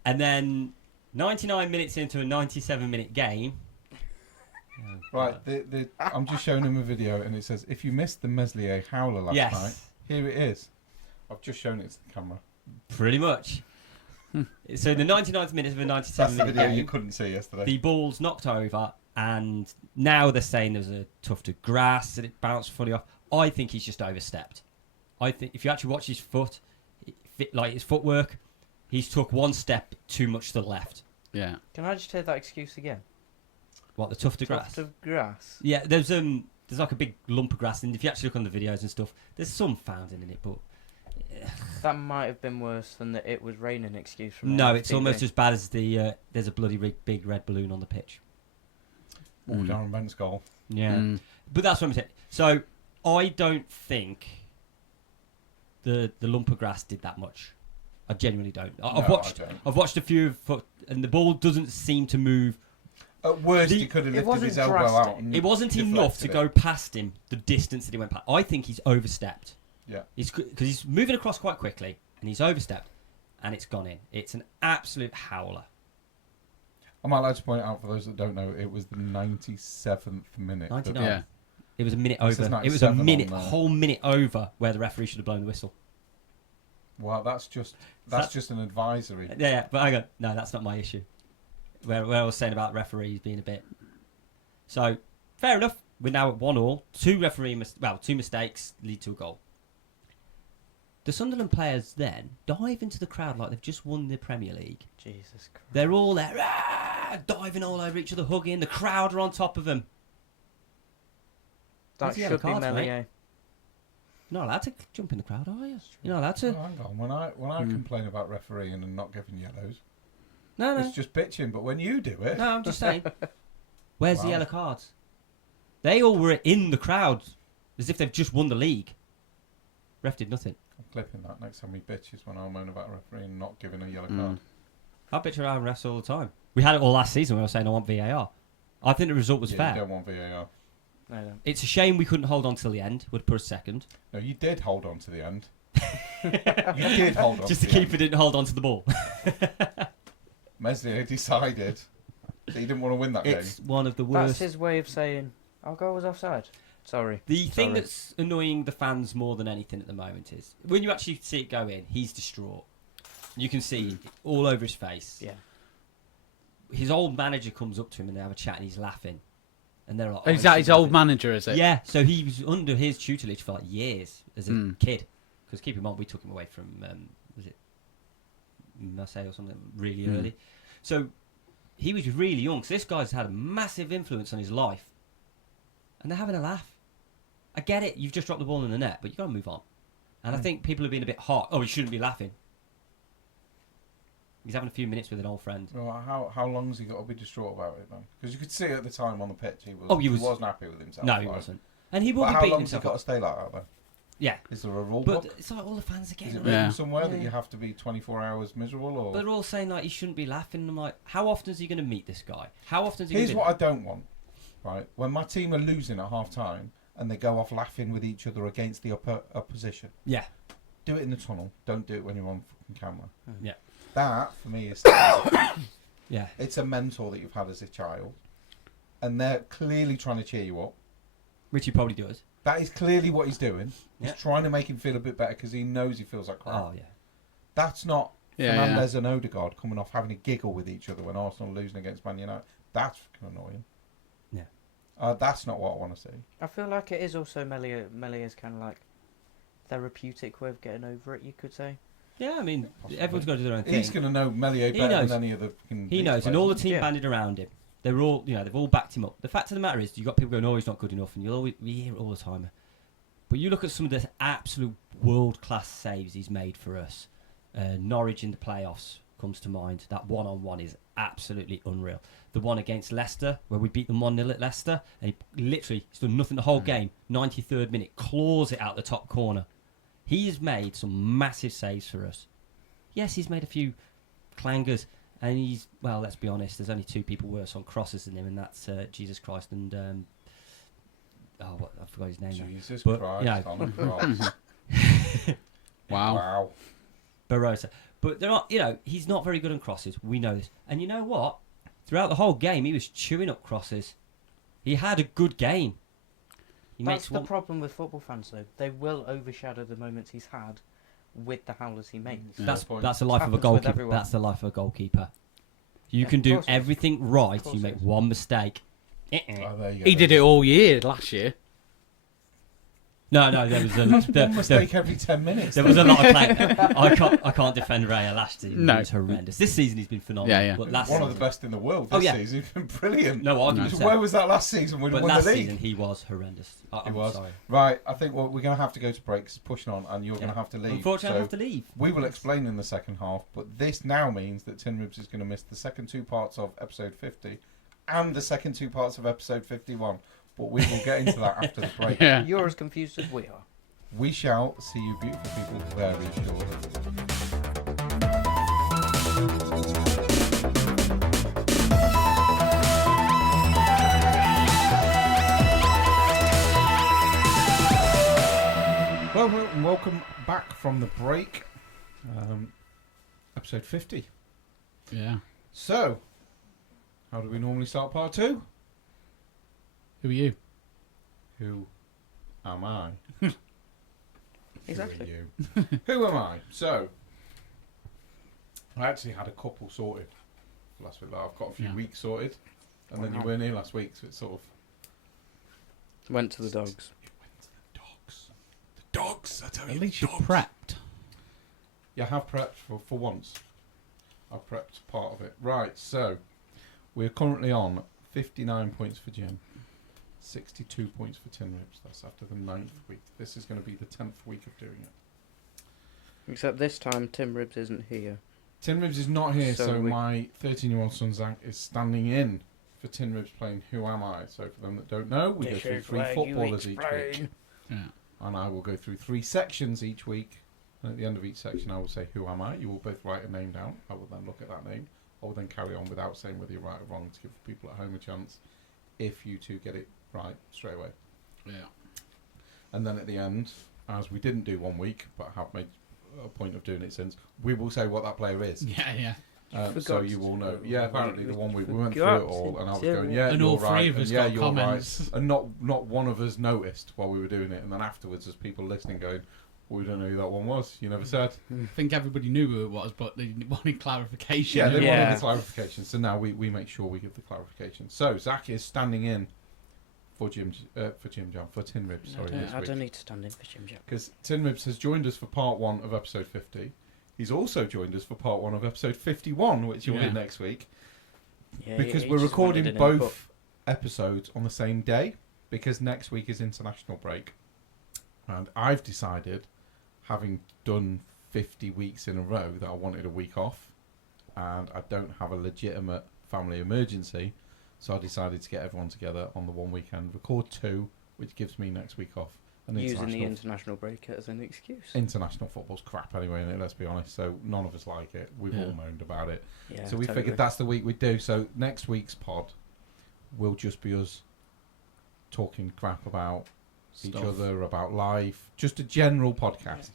And then 99 minutes into a 97-minute game. Oh, Right, God. I'm just showing him a video, and it says, if you missed the Meslier howler last Yes. night, here it is. I've just shown it to the camera. Pretty much. So the 99th minute of a That's the 97-minute video you game. couldn't see yesterday. The ball's knocked over, and now they're saying there was a tuft of grass and it bounced fully off. I think he's just overstepped. I think if you actually watch his foot, like his footwork, he's took one step too much to the left. Yeah. Can I just hear that excuse again? What, the tuft of grass? Tuft of grass. Yeah, there's like a big lump of grass, and if you actually look on the videos and stuff, there's some fountain in it, but That might have been worse than the "it was raining" excuse from. no, the it's FTV. almost as bad as the there's a bloody big red balloon on the pitch. Oh, Darren Bent's goal. Yeah. Mm. But that's what I'm saying. So I don't think the lump of grass did that much. I genuinely don't. I've No, watched I don't. I've watched a few and the ball doesn't seem to move. At worst, The- he could have it lifted wasn't his elbow drastic. out. And It wasn't enough to deflected go it. past him the distance that he went past. I think he's overstepped. Yeah. Because he's moving across quite quickly and he's overstepped and it's gone in. It's an absolute howler. Am I allowed to point out, for those that don't know, it was the 97th minute. 99. Yeah. It was a minute It says over. It was a 97 on minute, there. whole minute over where the referee should have blown the whistle. Well, that's just an advisory. Yeah, but hang on. No, that's not my issue. Where I was saying about referees being a bit So, fair enough. We're now at 1-1. Two mistakes lead to a goal. The Sunderland players then dive into the crowd like they've just won the Premier League. Jesus Christ. They're all there, diving all over each other, hugging. The crowd are on top of them. That Where's the yellow should be cards, mate? Melier. You're not allowed to jump in the crowd, are you? You're not allowed to. Oh, hang on. When I complain about refereeing and not giving yellows, No. it's just bitching. But when you do it, No, I'm just saying. Where's the Wow. yellow cards? They all were in the crowd as if they've just won the league. Ref did nothing. I'm clipping that next time he bitches when I moan about refereeing and not giving a yellow card. I bitch around refs all the time. We had it all last season when I was saying I want VAR. I think the result was You fair. don't want VAR. No, I don't. It's a shame we couldn't hold on till the end. Would put us second. No, you did hold on to the end. You did hold on Just to the the keeper didn't hold on to the ball. Meslier decided that he didn't want to win that game. It's one of the That's worst. his way of saying, our goal was offside. Sorry. The thing Sorry. that's annoying the fans more than anything at the moment is when you actually see it go in, he's distraught. You can see it all over his face. Yeah. His old manager comes up to him and they have a chat and he's laughing. And they're like, Is that his old manager, is it? Yeah, so he was under his tutelage for like years as a kid. Because keep in mind, we took him away from, was it Marseille or something really early. So he was really young. So this guy's had a massive influence on his life. And they're having a laugh. I get it, you've just dropped the ball in the net, but you've got to move on. And I think people have been a bit hot. Oh, he shouldn't be laughing. He's having a few minutes with an old friend. Well, how long has he got to be distraught about it then? Because you could see at the time on the pitch he He wasn't happy with himself. No, he like. wasn't. And he will But be how beating long has he himself got up. to stay like that then? Yeah. Is there a rule But book? it's like all the fans are Is getting it on written Yeah. somewhere that Yeah. you have to be 24 hours miserable? Or But they're all saying like he shouldn't be laughing. And I'm like, how often is he going to meet this guy? How often is he here's going to what I don't want. Right, when my team are losing at half time and they go off laughing with each other against the opposition, Yeah. do it in the tunnel. Don't do it when you're on fucking camera. Yeah. That for me is Yeah. it's a mentor that you've had as a child, and they're clearly trying to cheer you up. Which he probably does. That is clearly what he's doing. He's Yeah. trying to make him feel a bit better because he knows he feels like crap. Oh, yeah. That's not Yeah, Fernandes and Odegaard coming off having a giggle with each other when Arsenal are losing against Man United. That's fucking annoying. Yeah. That's not what I want to see. I feel like it is also Melier's kind of like therapeutic way of getting over it, you could say. Yeah, I mean, Possibly. everyone's got to do their own thing. He's going to know Melier He better knows. than any of the fucking He Leeds knows, and all the players. team Yeah. banded around him. They're all, they've all backed him up. The fact of the matter is, you've got people going, "Oh, he's not good enough," and we hear it all the time. But you look at some of the absolute world-class saves he's made for us. Norwich in the playoffs comes to mind. That one-on-one is absolutely unreal. The one against Leicester, where we beat them 1-0 at Leicester, and he's done nothing the whole game. 93rd minute, claws it out the top corner. He has made some massive saves for us. Yes, he's made a few clangers, and let's be honest, there's only two people worse on crosses than him, and that's Jesus Christ and I forgot his name now. Jesus But, Christ yeah. on the cross. Wow. Wow. Barossa. But they're not, he's not very good on crosses. We know this. And you know what? Throughout the whole game, he was chewing up crosses. He had a good game. He That's makes the one. problem with football fans, though. They will overshadow the moments he's had with the howlers he makes. Yeah. That's Fair point. that's the life of a Happens with goalkeeper. everyone. That's the life of a goalkeeper. You Yeah, can of do course it is. everything right. Of course You it make is. one mistake. Oh, there you go. He did it all year last year. No, there was One mistake every 10 minutes. there was a lot of play. I can't defend Raya last season. No. He was horrendous. This season he's been phenomenal. Yeah. But last One season, of the best in the world Oh, this yeah. season. He's been brilliant. no argument. So where was that last season when we But won last the league? season he was horrendous. I'm was. sorry. Right, I think we're going to have to go to breaks, pushing on, and you're going Yeah. to have to leave. Unfortunately, I So have to leave. we will explain in the second half, but this now means that Tin Ribs is going to miss the second two parts of episode 50 and the second two parts of episode 51. But we will get into that after the break. Yeah. You're as confused as we are. We shall see you beautiful people very shortly. Well, and welcome back from the break. Episode 50. Yeah. So, how do we normally start part two? Who are you? Who am I? Exactly. Who are you? Who am I? So, I actually had a couple sorted last week. Like, I've got a few Yeah. weeks sorted, and then you Wow. weren't here last week, so it's sort of Went to the dogs. It went to the dogs. The dogs, I tell you. At least the you dogs. prepped. Yeah, I have prepped for once. I've prepped part of it. Right, so we're currently on 59 points for Jim, 62 points for Tin Ribs. That's after the 9th week. This is going to be the 10th week of doing it. Except this time, Tim Ribs isn't here. Tin Ribs is not here, So so we- my 13-year-old son Zach is standing in for Tin Ribs playing Who Am I? So for them that don't know, we go through 3 footballers each week. Yeah. And I will go through 3 sections each week. And at the end of each section, I will say, who am I? You will both write a name down. I will then look at that name. I will then carry on without saying whether you're right or wrong to give people at home a chance if you two get it right straight away. Yeah. And then at the end, as we didn't do one week, but have made a point of doing it since, we will say what that player is. Yeah, yeah. So Forgot you will know. to- Yeah, apparently the one week we went through forgot it all, and I was to- going, yeah, And you're all three right, of us and yeah, got you're comments. right, and not one of us noticed while we were doing it, and then afterwards, as people listening, going, well, we don't know who that one was. You never said. I think everybody knew who it was, but they wanted clarification. Yeah, they Yeah. wanted the clarification, so now we make sure we give the clarification. So Zach is standing in for Tin Ribs. Sorry, this I week. don't need to stand in for Jim Jam. Because Tin Ribs has joined us for part 1 of episode 50. He's also joined us for part 1 of episode 51, which you'll Yeah. hear next week. Yeah, Because he we're just recording wanted an both input. episodes on the same day, because next week is international break. And I've decided, having done 50 weeks in a row, that I wanted a week off. And I don't have a legitimate family emergency. So I decided to get everyone together on the one weekend, record 2, which gives me next week off. And Using the international break as an excuse. international football's crap anyway, innit, let's be honest. So none of us like it. We've Yeah. all moaned about it. Yeah, So we totally. figured that's the week we'd do. So next week's pod will just be us talking crap about each Stuff. other, about life, just a general podcast.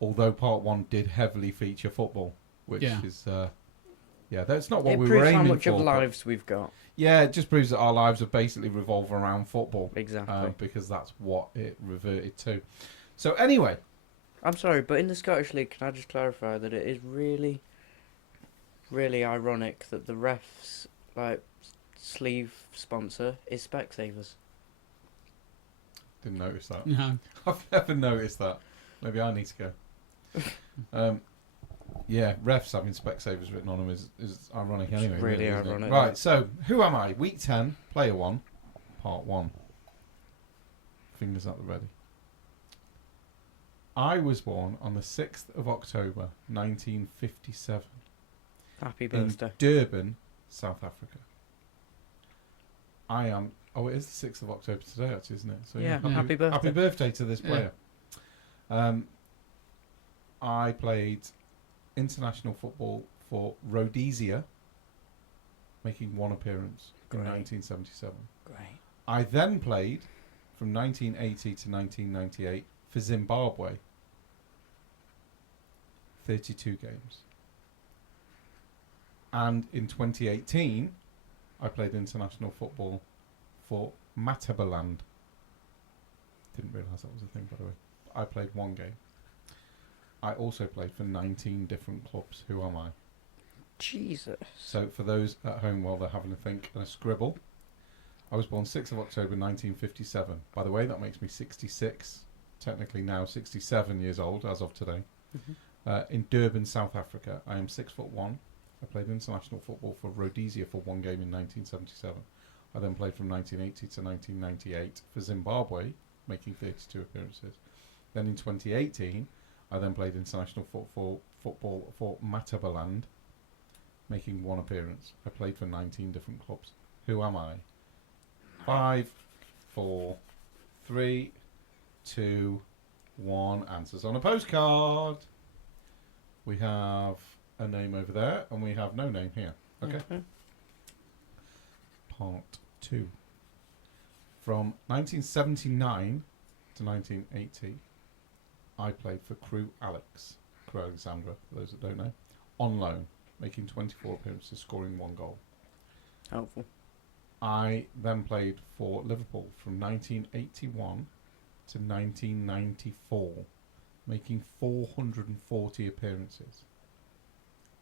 Although part 1 did heavily feature football, which Yeah. is that's not what It we were proves how aiming much for. of but- lives we've got. Yeah, it just proves that our lives are basically revolve around football. Exactly. Because that's what it reverted to. So anyway, I'm sorry, but in the Scottish League, can I just clarify that it is really, really ironic that the refs' sleeve sponsor is Specsavers. didn't notice that. No. I've never noticed that. Maybe I need to go. Yeah, refs having Specsavers written on them is ironic It's anyway. really isn't it? ironic. Right, so who am I? Week 10, Player 1, Part 1. Fingers at the ready. I was born on the 6th of October, 1957, Happy in birthday. Durban, South Africa. I am... Oh, it is the 6th of October today, actually, isn't it? So Yeah, Yeah. happy birthday. Happy birthday to this Yeah. player. I played international football for Rhodesia, making 1 appearance in Great. 1977. Great. I then played from 1980 to 1998 for Zimbabwe, 32 games. And in 2018, I played international football for Matabaland. Didn't realise that was a thing, by the way. I played 1 game. I also played for 19 different clubs. Who am I? Jesus. So for those at home while they're having a think and a scribble, I was born 6th of October 1957. By the way, that makes me 66, technically now 67 years old as of today. In Durban, South Africa. I am 6'1". I played international football for Rhodesia for 1 game in 1977. I then played from 1980 to 1998 for Zimbabwe, making 32 appearances. Then in 2018, I then played international football for Matabaland, making 1 appearance. I played for 19 different clubs. Who am I? 5, 4, 3, 2, 1. Answers on a postcard. We have a name over there, and we have no name here. Okay. Mhm. Part 2. From 1979 to 1980, I played for Crew Alexandra, for those that don't know, on loan, making 24 appearances, scoring 1 goal. Helpful. I then played for Liverpool from 1981 to 1994, making 440 appearances.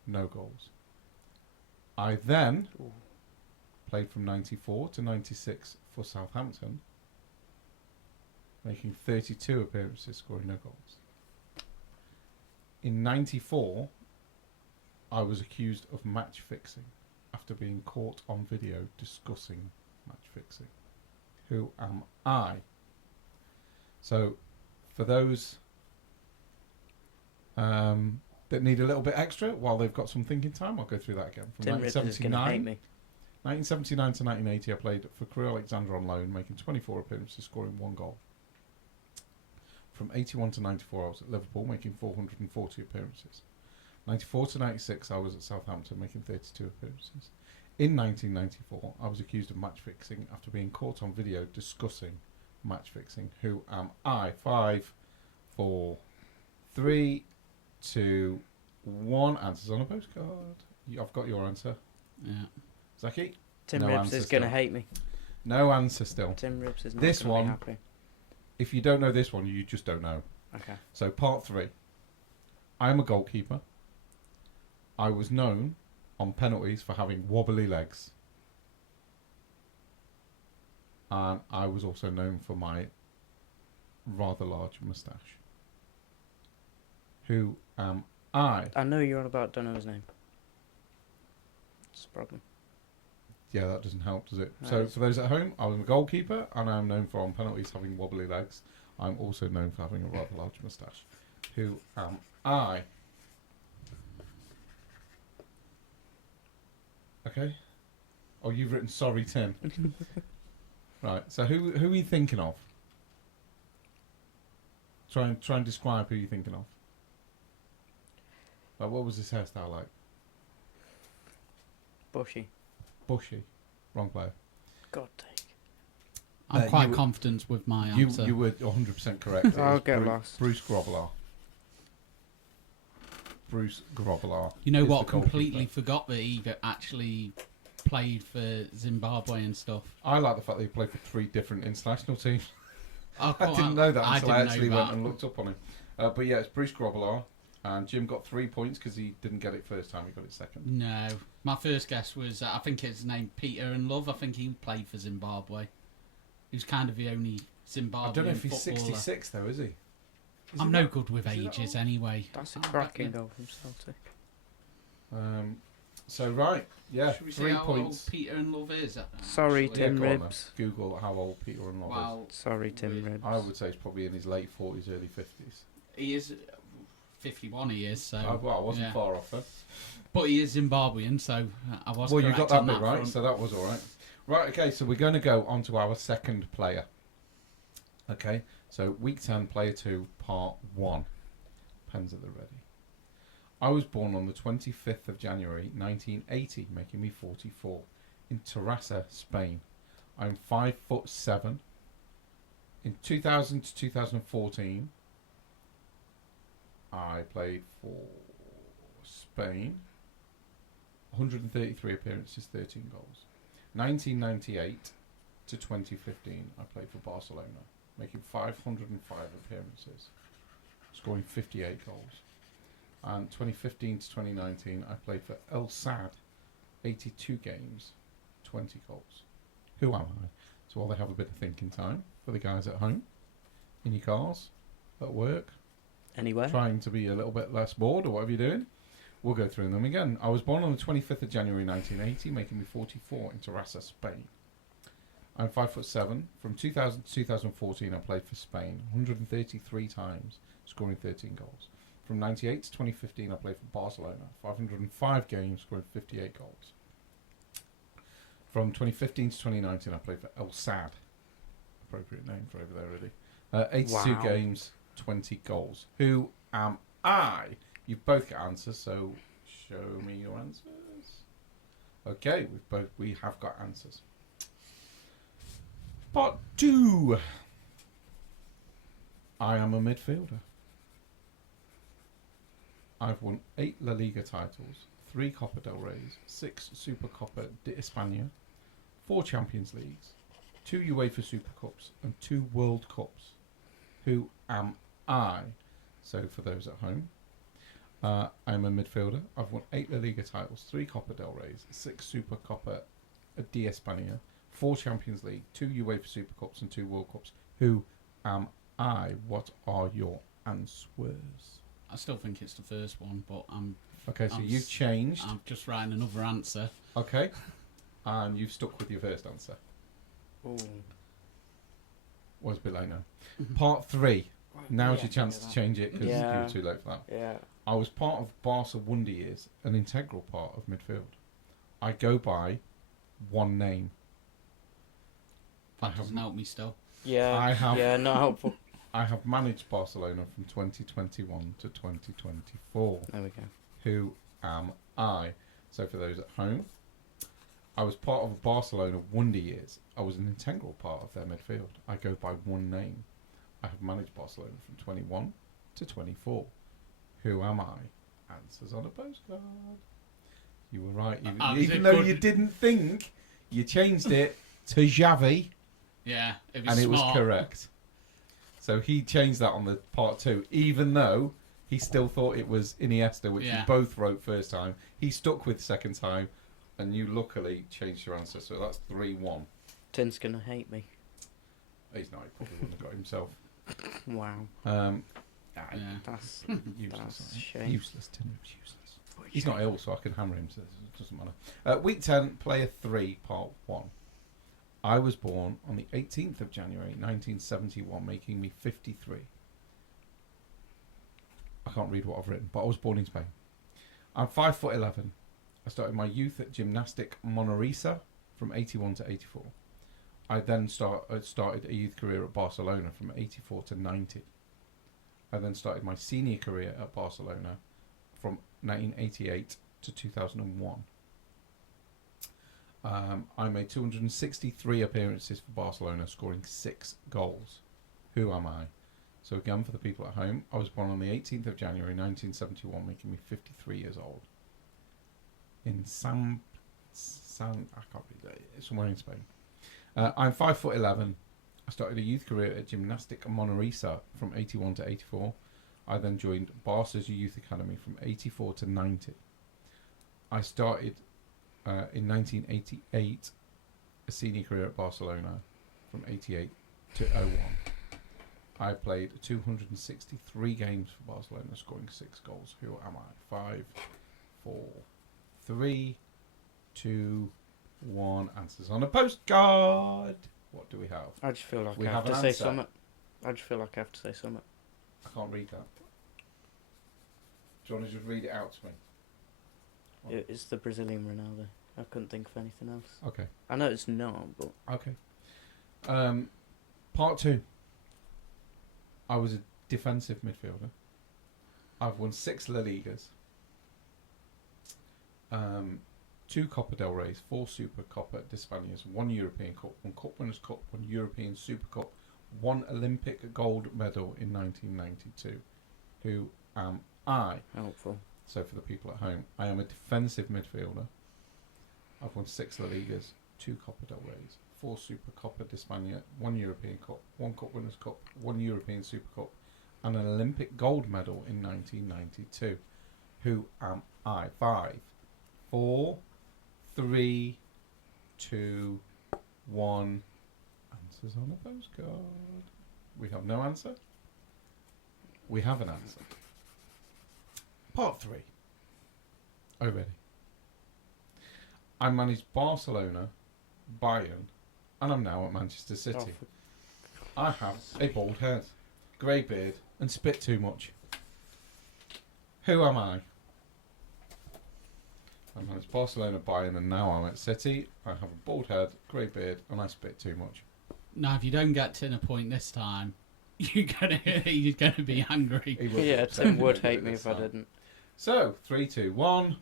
No goals. I then Ooh. played from 94 to 96 for Southampton, making 32 appearances, scoring no goals. In 94, I was accused of match fixing after being caught on video discussing match fixing. Who am I? So, for those that need a little bit extra while they've got some thinking time, I'll go through that again. From Tim Rips is going to hate me. 1979 to 1980, I played for Crewe Alexandra on loan, making 24 appearances, scoring 1 goal. From 81 to 94, I was at Liverpool, making 440 appearances. 94 to 96, I was at Southampton, making 32 appearances. In 1994, I was accused of match fixing after being caught on video discussing match fixing. Who am I? 5, 4, 3, 2, 1. Answers on a postcard. I've got your answer. Yeah. Zaki? Tim No Rips answer is going to still. hate me. No answer still. Tim Rips is not This going to one- be happy. If you don't know this one, you just don't know. Okay. So part 3. I am a goalkeeper. I was known on penalties for having wobbly legs. And I was also known for my rather large moustache. Who am I? I know you're on about, don't know his name. It's a problem. Yeah, that doesn't help, does it? No, So it's- for those at home, I'm a goalkeeper and I'm known for on penalties having wobbly legs. I'm also known for having a rather large moustache. Who am I? Okay. Oh, you've written sorry, Tim. Right. So who are you thinking of? Try and describe who you're thinking of. Like, what was his hairstyle like? Bushy. Bushy. Wrong player. God take. I'm You quite were- confident with my You answer. were 100% correct. It I'll was get lost. Bruce Grobbelaar. Bruce Grobbelaar. You know is what? the goalkeeper. Completely forgot that he actually played for Zimbabwe and stuff. I like the fact that he played for 3 different international teams. Oh, I didn't know that until I didn't actually know went that. and looked up on him. But yeah, it's Bruce Grobbelaar. And Jim got 3 points because he didn't get it first time, he got it second. No, my first guess was I think his name Peter and Love. I think he played for Zimbabwe. He was kind of the only Zimbabwean I don't know if he's footballer. 66 though, is he? Is I'm he no that- good with is he that ages old? anyway. That's a I'll cracking bet you. goal from Celtic. So right, yeah, Should we 3 see how points. old Peter and Love is? Sorry, actually? Yeah, Tim go on then. Ribs. Google how old Peter and Love Well, Sorry, Tim With- Ribs. is. I would say he's probably in his late 40s, early 50s. he is 51. He is so. Well, I wasn't yeah. far off then. But he is Zimbabwean, so I was. Well, you correct got that on bit right, front. so that was all right. Right, okay, so we're going to go on to our second player. Okay, so week 10, player 2, part 1. Pens at the ready. I was born on the 25th of January 1980, making me 44, in Terrassa, Spain. I'm 5'7". In 2000 to 2014, I played for Spain. 133 appearances, 13 goals. 1998 to 2015, I played for Barcelona, making 505 appearances, scoring 58 goals. And 2015 to 2019, I played for El Sad, 82 games, 20 goals. Who am I? So while they have a bit of thinking time for the guys at home, in your cars, at work, Anywhere? trying to be a little bit less bored or whatever you're doing, we'll go through them again. I was born on the 25th of January 1980, making me 44 in Terrassa, Spain. I'm 5'7". From 2000 to 2014, I played for Spain 133 times, scoring 13 goals. From 98 to 2015, I played for Barcelona 505 games, scoring 58 goals. From 2015 to 2019, I played for El Sad. Appropriate name for over there, really. 82 Wow. games, 20 goals. Who am I? You've both got answers, so show me your answers. Okay, we have got answers. Part 2. I am a midfielder. I've won 8 La Liga titles, 3 Copa del Reys, 6 Super Copa de España, 4 Champions Leagues, 2 UEFA Super Cups, and 2 World Cups. Who am I? So for those at home, I'm a midfielder. I've won 8 La Liga titles, 3 Copa del Reys, 6 Super Copa de España, 4 Champions League, 2 UEFA Super Cups, and 2 World Cups. Who am I? What are your answers? I still think it's the first one, but Okay, so I'm you've changed. I'm just writing another answer. Okay. And you've stuck with your first answer. Ooh. Was below now. Part 3. Now's Yeah, your chance to change it because you Yeah. were too late for that. Yeah. I was part of Barca Wonder Years, an integral part of midfield. I go by one name. That doesn't help me still. Yeah. I have- Yeah, not helpful. I have managed Barcelona from 2021 to 2024. There we go. Who am I? So for those at home, I was part of Barcelona Wonder Years. I was an integral part of their midfield. I go by one name. I have managed Barcelona from 21 to 24. Who am I? Answers on a postcard. You were right. Even though you didn't think, you changed it to Xavi, Yeah, it and it was correct. So he changed that on the part 2, even though he still thought it was Iniesta, which you both wrote first time. He stuck with second time, and you luckily changed your answer. So that's 3-1. Tim's gonna hate me. He's not. He probably wouldn't have got it himself. Wow. Yeah. That's Useless. a shame. Useless. Tim was useless. He's not ill, so I can hammer him, so it doesn't matter. Week 10, Player 3, Part 1. I was born on the 18th of January 1971, making me 53. I can't read what I've written, but I was born in Spain. I'm 5'11". I started my youth at Gymnastic Monorisa from 81 to 84. I then started a youth career at Barcelona from 84 to 90. I then started my senior career at Barcelona from 1988 to 2001. I made 263 appearances for Barcelona, scoring 6 goals. Who am I? So again, for the people at home, I was born on the 18th of January 1971, making me 53 years old. In I can't read that. It's somewhere in Spain. I'm 5'11". I started a youth career at Gymnastic Monorisa from 81 to 84. I then joined Barca's youth academy from 84 to 90. I started in 1988 a senior career at Barcelona from 88 to 01. I played 263 games for Barcelona, scoring 6 goals. Who am I? 5, 4, 3, 2, 1. Answers on a postcard. What do we have? I just feel like We I have have to an say answer. something. I just feel like I have to say something. I can't read that. Do you want to just read it out to me? It's the Brazilian Ronaldo. I couldn't think of anything else. Okay. I know it's not, but Okay. Part 2. I was a defensive midfielder. I've won 6 La Ligas. 2 Copa del Reys, 4 Super Copa de Españas, 1 European Cup, 1 Cup Winners' Cup, 1 European Super Cup, 1 Olympic gold medal in 1992. Who am I? helpful. So for the people at home, I am a defensive midfielder. I've won 6 La Ligas, 2 Copa del Reys, 4 Super Copa de España, 1 European Cup, 1 Cup Winners' Cup, 1 European Super Cup, and an Olympic gold medal in 1992. Who am I? 5, 4, 3, 2, 1. Answers on a postcard. We have no answer. We have an answer. Part 3. Are you ready? I managed Barcelona, Bayern, and I'm now at Manchester City. I have a bald head, grey beard, and spit too much. Who am I? I managed Barcelona, Bayern, and now I'm at City. I have a bald head, grey beard, and I spit too much. Now, if you don't get to the point this time, you're gonna be angry. He will be Yeah, upset Tim if he would didn't get hate it me this if I time. didn't. So, 3, 2, 1.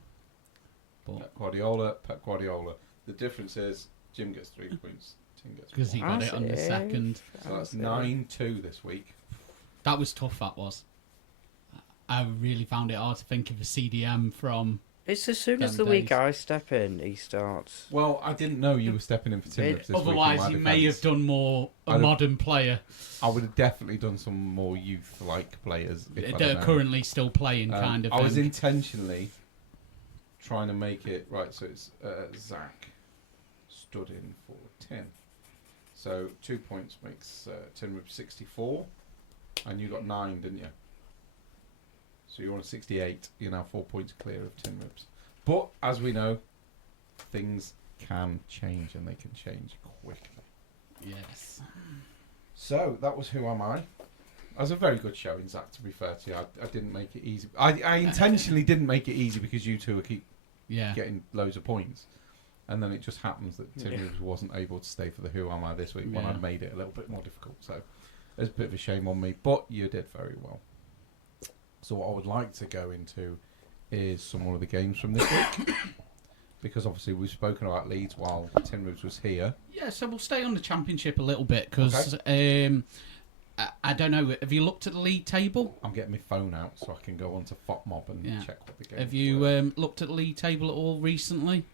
But Pep Guardiola, Pep Guardiola. The difference is Jim gets 3 points, Tim gets 1. because he got it on the second. So that's 9-2 this week. That was tough. That was. I really found it hard to think of a CDM from. It's as soon as Them the week days. I step in, he starts. Well, I didn't know you were stepping in for Tim this week. Otherwise, in you my may have defence. done more a I'd have- modern player I would have definitely done some more youth-like players. If I'd that have are known. currently still playing, kind of. I was thing. intentionally trying to make it right. So it's Zach stood in for Tim. So 2 points makes Tin Ribs 64. And you got 9, didn't you? So you're on 68. You're now 4 points clear of Tin Ribs. But, as we know, things can change, and they can change quickly. Yes. So, that was Who Am I? That was a very good showing, Zach, to be fair to you. I didn't make it easy. I intentionally didn't make it easy because you two keep getting loads of points. And then it just happens that Tin Ribs wasn't able to stay for the Who Am I this week when I made it a little bit more difficult. So, there's a bit of a shame on me, but you did very well. So what I would like to go into is some more of the games from this week. Because obviously we've spoken about Leeds while Tin Ribs was here. Yeah, so we'll stay on the Championship a little bit because I don't know. Have you looked at the league table? I'm getting my phone out so I can go onto FOTMob and check what the game is. Have you looked at the league table at all recently?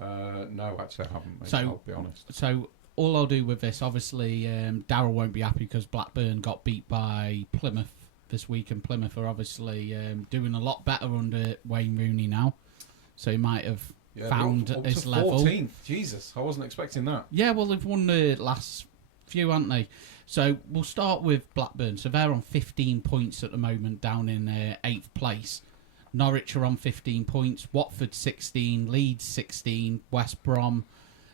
No, actually I haven't, mate, So, I'll be honest. So all I'll do with this, obviously, Darryl won't be happy because Blackburn got beat by Plymouth this week, and Plymouth are obviously doing a lot better under Wayne Rooney now. So he might have found up his to level. 14th. Jesus, I wasn't expecting that. Yeah, well, they've won the last few, haven't they? So we'll start with Blackburn. So they're on 15 points at the moment, down in 8th place. Norwich are on 15 points. Watford 16, Leeds 16, West Brom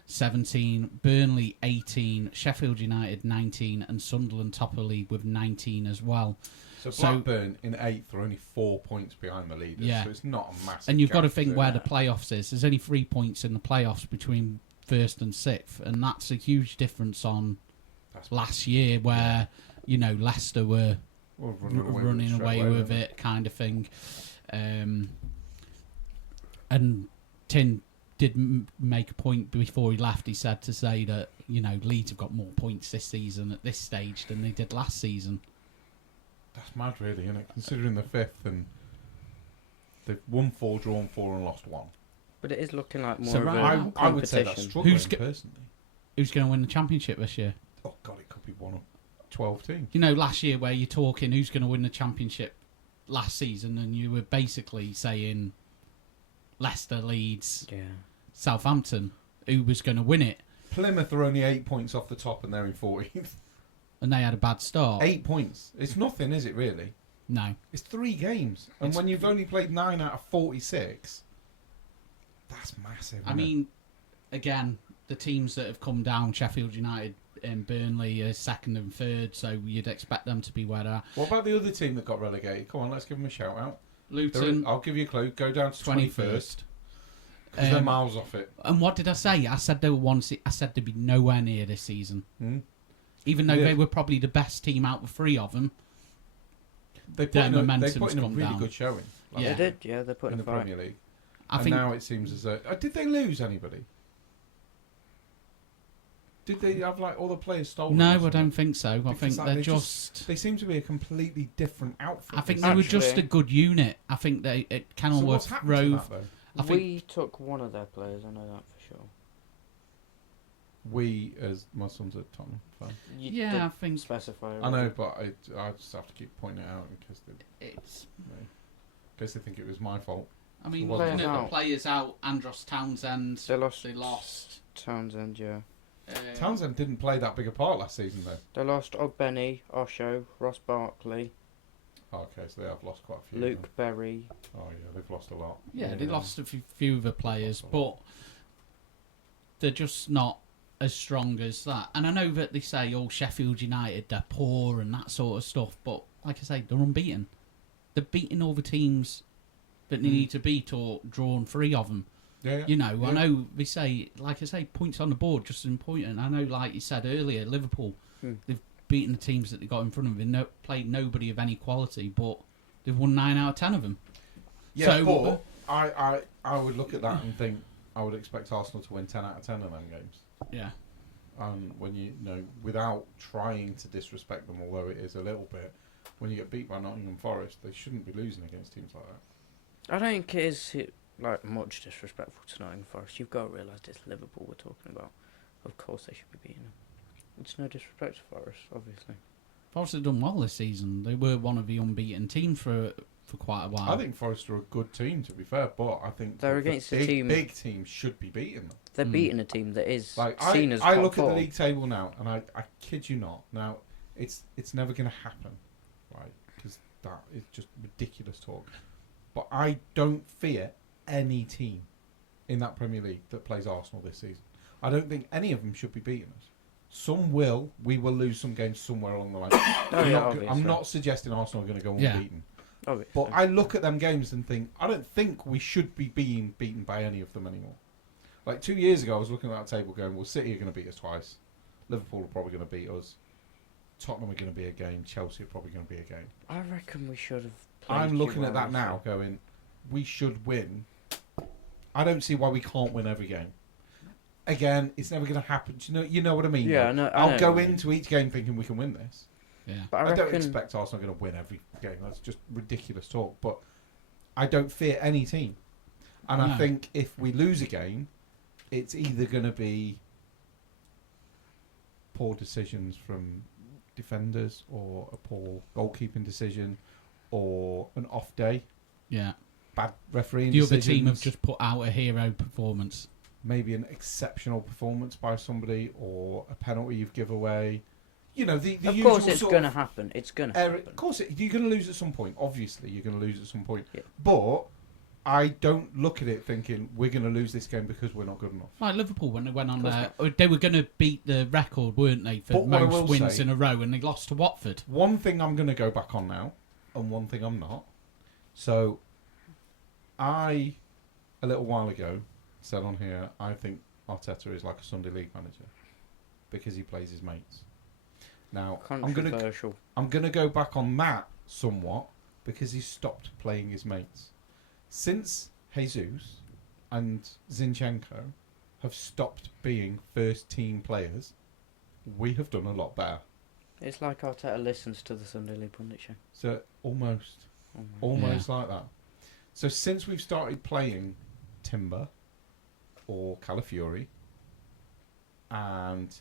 17, Burnley 18, Sheffield United 19, and Sunderland top of the league with 19 as well. So Blackburn in 8th are only 4 points behind the leaders, so it's not a massive And you've got to gap, think where the playoffs is. There's only 3 points in the playoffs between 1st and 6th, and that's a huge difference on last year where, Leicester were running away with it kind of thing. And Tin did make a point before he left. He said to say that, Leeds have got more points this season at this stage than they did last season. That's mad, really, isn't it? Considering the 5th, and they've won 4, drawn 4, and lost 1. But it is looking like more So of a I competition. would say that's struggling, personally. Who's going to win the championship this year? Oh, God, it could be one of 12 teams. Last year where you're talking who's going to win the championship last season, and you were basically saying Leicester, Leeds, Southampton, who was going to win it. Plymouth are only 8 points off the top, and they're in 14th. And they had a bad start. 8 points. It's nothing, is it, really? No. It's 3 games. And when you've only played 9 out of 46, that's massive. I mean, again, the teams that have come down, Sheffield United and Burnley are 2nd and 3rd, so you'd expect them to be where they're at. What about the other team that got relegated? Come on, let's give them a shout out. Luton. I'll give you a clue. Go down to 21st. Because they're miles off it. And what did I say? I said they were I said they'd be nowhere near this season. Even though they were probably the best team out of 3 of them. They put in a really good showing. They did, they put in the a fight. Premier League. I and think now it seems as though... did they lose anybody? Did they have all the players stolen? No, I don't think so. I think they're just... They seem to be a completely different outfit. I think they were just a good unit. I think it Kenilworth Road... We took one of their players, I know that for sure. We, as my son's a Tottenham fan. I think... Specify. I know, but I just have to keep pointing it out because they think it was my fault. I mean, looking at the players out, Andros Townsend... They lost. Townsend, yeah. Townsend didn't play that big a part last season, though. They lost Ogbeni, Osho, Ross Barkley. Okay, so they have lost quite a few. Luke Berry. Oh, yeah, they've lost a lot. Yeah, they lost a few of the players, but they're just not as strong as that. And I know that they say, Sheffield United, they're poor and that sort of stuff, but like I say, they're unbeaten. They're beating all the teams that they need to beat or drawn 3 of them. Yeah. I know they say, like I say, points on the board just as important. I know, like you said earlier, Liverpool, they've beaten the teams that they got in front of them. They've played nobody of any quality, but they've won 9 out of 10 of them. Yeah, so, but I would look at that and think I would expect Arsenal to win 10 out of 10 of them games. Yeah. And when without trying to disrespect them, although it is a little bit, when you get beat by Nottingham Forest, they shouldn't be losing against teams like that. I don't think it is much disrespectful to Nottingham Forest. You've got to realise it's Liverpool we're talking about. Of course they should be beating them. It's no disrespect to Forest, obviously. Forest have done well this season. They were one of the unbeaten teams for for quite a while. I think Forest are a good team, to be fair, but I think They're against a team. Big teams should be beating them. They're beating a team that is Like seen as I top look four. at the league table now, and I kid you not. Now it's never going to happen, right? Because that is just ridiculous talk. But I don't fear any team in that Premier League that plays Arsenal this season. I don't think any of them should be beating us. Some will. We will lose some games somewhere along the line. I'm not suggesting Arsenal are going to go unbeaten. But I look at them games and think, I don't think we should be being beaten by any of them anymore. Like 2 years ago, I was looking at that table going, well, City are going to beat us twice. Liverpool are probably going to beat us. Tottenham are going to be a game. Chelsea are probably going to be a game. I reckon we should have played. I'm looking at that now going, we should win. I don't see why we can't win every game. Again, it's never going to happen. You know what I mean? Yeah, I'll go into each game thinking we can win this. Yeah. But I don't expect Arsenal going to win every game. That's just ridiculous talk. But I don't fear any team. And I think if we lose a game, it's either going to be poor decisions from defenders or a poor goalkeeping decision or an off day. Yeah. Bad refereeing The decisions. other team have just put out a hero performance. Maybe an exceptional performance by somebody or a penalty you've given away. You know, the of usual course it's going to happen. It's going to happen. Of course, you're going to lose at some point. Obviously, you're going to lose at some point. Yeah. But I don't look at it thinking we're going to lose this game because we're not good enough. Like Liverpool, when they went on there, they were going to beat the record, weren't they, for But what I most will wins say- in a row, and they lost to Watford. One thing I'm going to go back on now, and one thing I'm not. So, a little while ago, said on here, I think Arteta is like a Sunday League manager because he plays his mates. Now, I'm gonna go back on that somewhat because he's stopped playing his mates. Since Jesus and Zinchenko have stopped being first team players, we have done a lot better. It's like Arteta listens to the Sunday League Pundit show. So almost like that. So since we've started playing Timber or Calafiori, and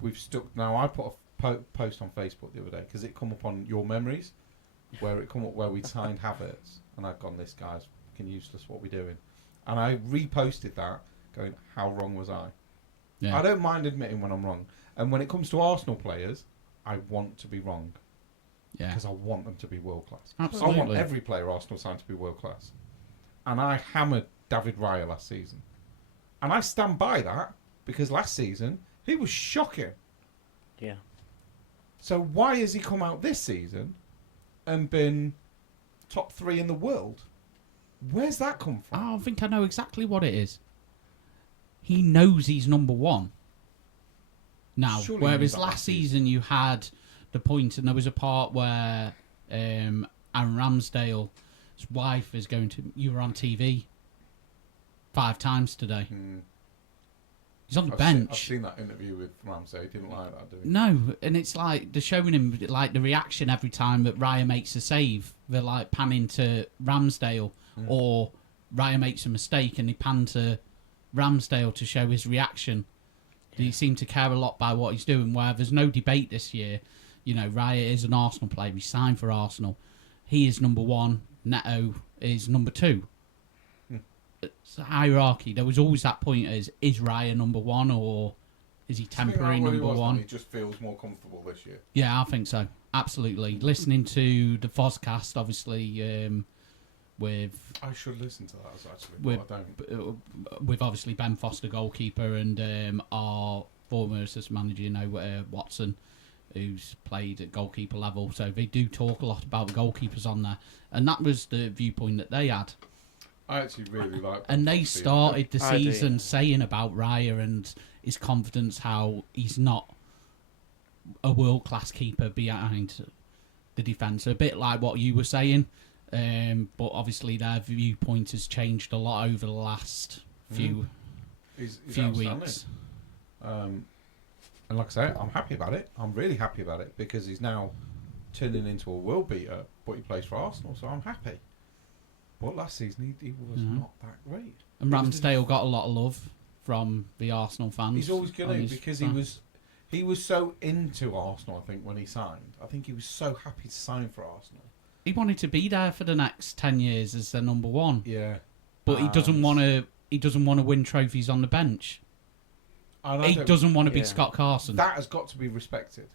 we've stuck. Now I put a post on Facebook the other day because it come up on your memories, where it come up where we'd signed Havertz, and I'd gone, this guy's fucking useless. What we doing? And I reposted that, going, how wrong was I? Yeah. I don't mind admitting when I'm wrong, and when it comes to Arsenal players, I want to be wrong. Yeah. Because I want them to be world class. Absolutely. I want every player Arsenal signed to be world class. And I hammered David Raya last season. And I stand by that because last season he was shocking. Yeah. So why has he come out this season and been top 3 in the world? Where's that come from? I think I know exactly what it is. He knows he's number one now. Surely Whereas last season you had the point, and there was a part where Aaron Ramsdale's wife is going to. You were on TV 5 times today. He's on the bench. I've seen that interview with Ramsey. He didn't like that, did he? No, and it's like they're showing him like the reaction every time that Raya makes a save. They're like panning to Ramsdale, or Raya makes a mistake and they pan to Ramsdale to show his reaction. Yeah. He seemed to care a lot by what he's doing. Where there's no debate this year. You know, Raya is an Arsenal player. He signed for Arsenal. He is number 1. Neto is number 2. It's a hierarchy. There was always that point: is Raya number 1 or is he temporary number 1? He just feels more comfortable this year. Yeah, I think so. Absolutely. Listening to the Fozcast, obviously, with I should listen to that actually, but I don't. With obviously Ben Foster, goalkeeper, and our former assistant manager, Watson, who's played at goalkeeper level. So they do talk a lot about the goalkeepers on there, and that was the viewpoint that they had. I actually really like. And they started the season saying about Raya and his confidence, how he's not a world-class keeper behind the defence. A bit like what you were saying, but obviously their viewpoint has changed a lot over the last few weeks. And like I say, I'm happy about it. I'm really happy about it because he's now turning into a world beater, but he plays for Arsenal, so I'm happy. But last season he was not that great. And Ramsdale got a lot of love from the Arsenal fans. He's always going to because he was so into Arsenal. I think when he signed, I think he was so happy to sign for Arsenal He wanted to be there for the next 10 years as their number one. Yeah. But he doesn't want to. He doesn't want to win trophies on the bench. He doesn't want to be Scott Carson. That has got to be respected.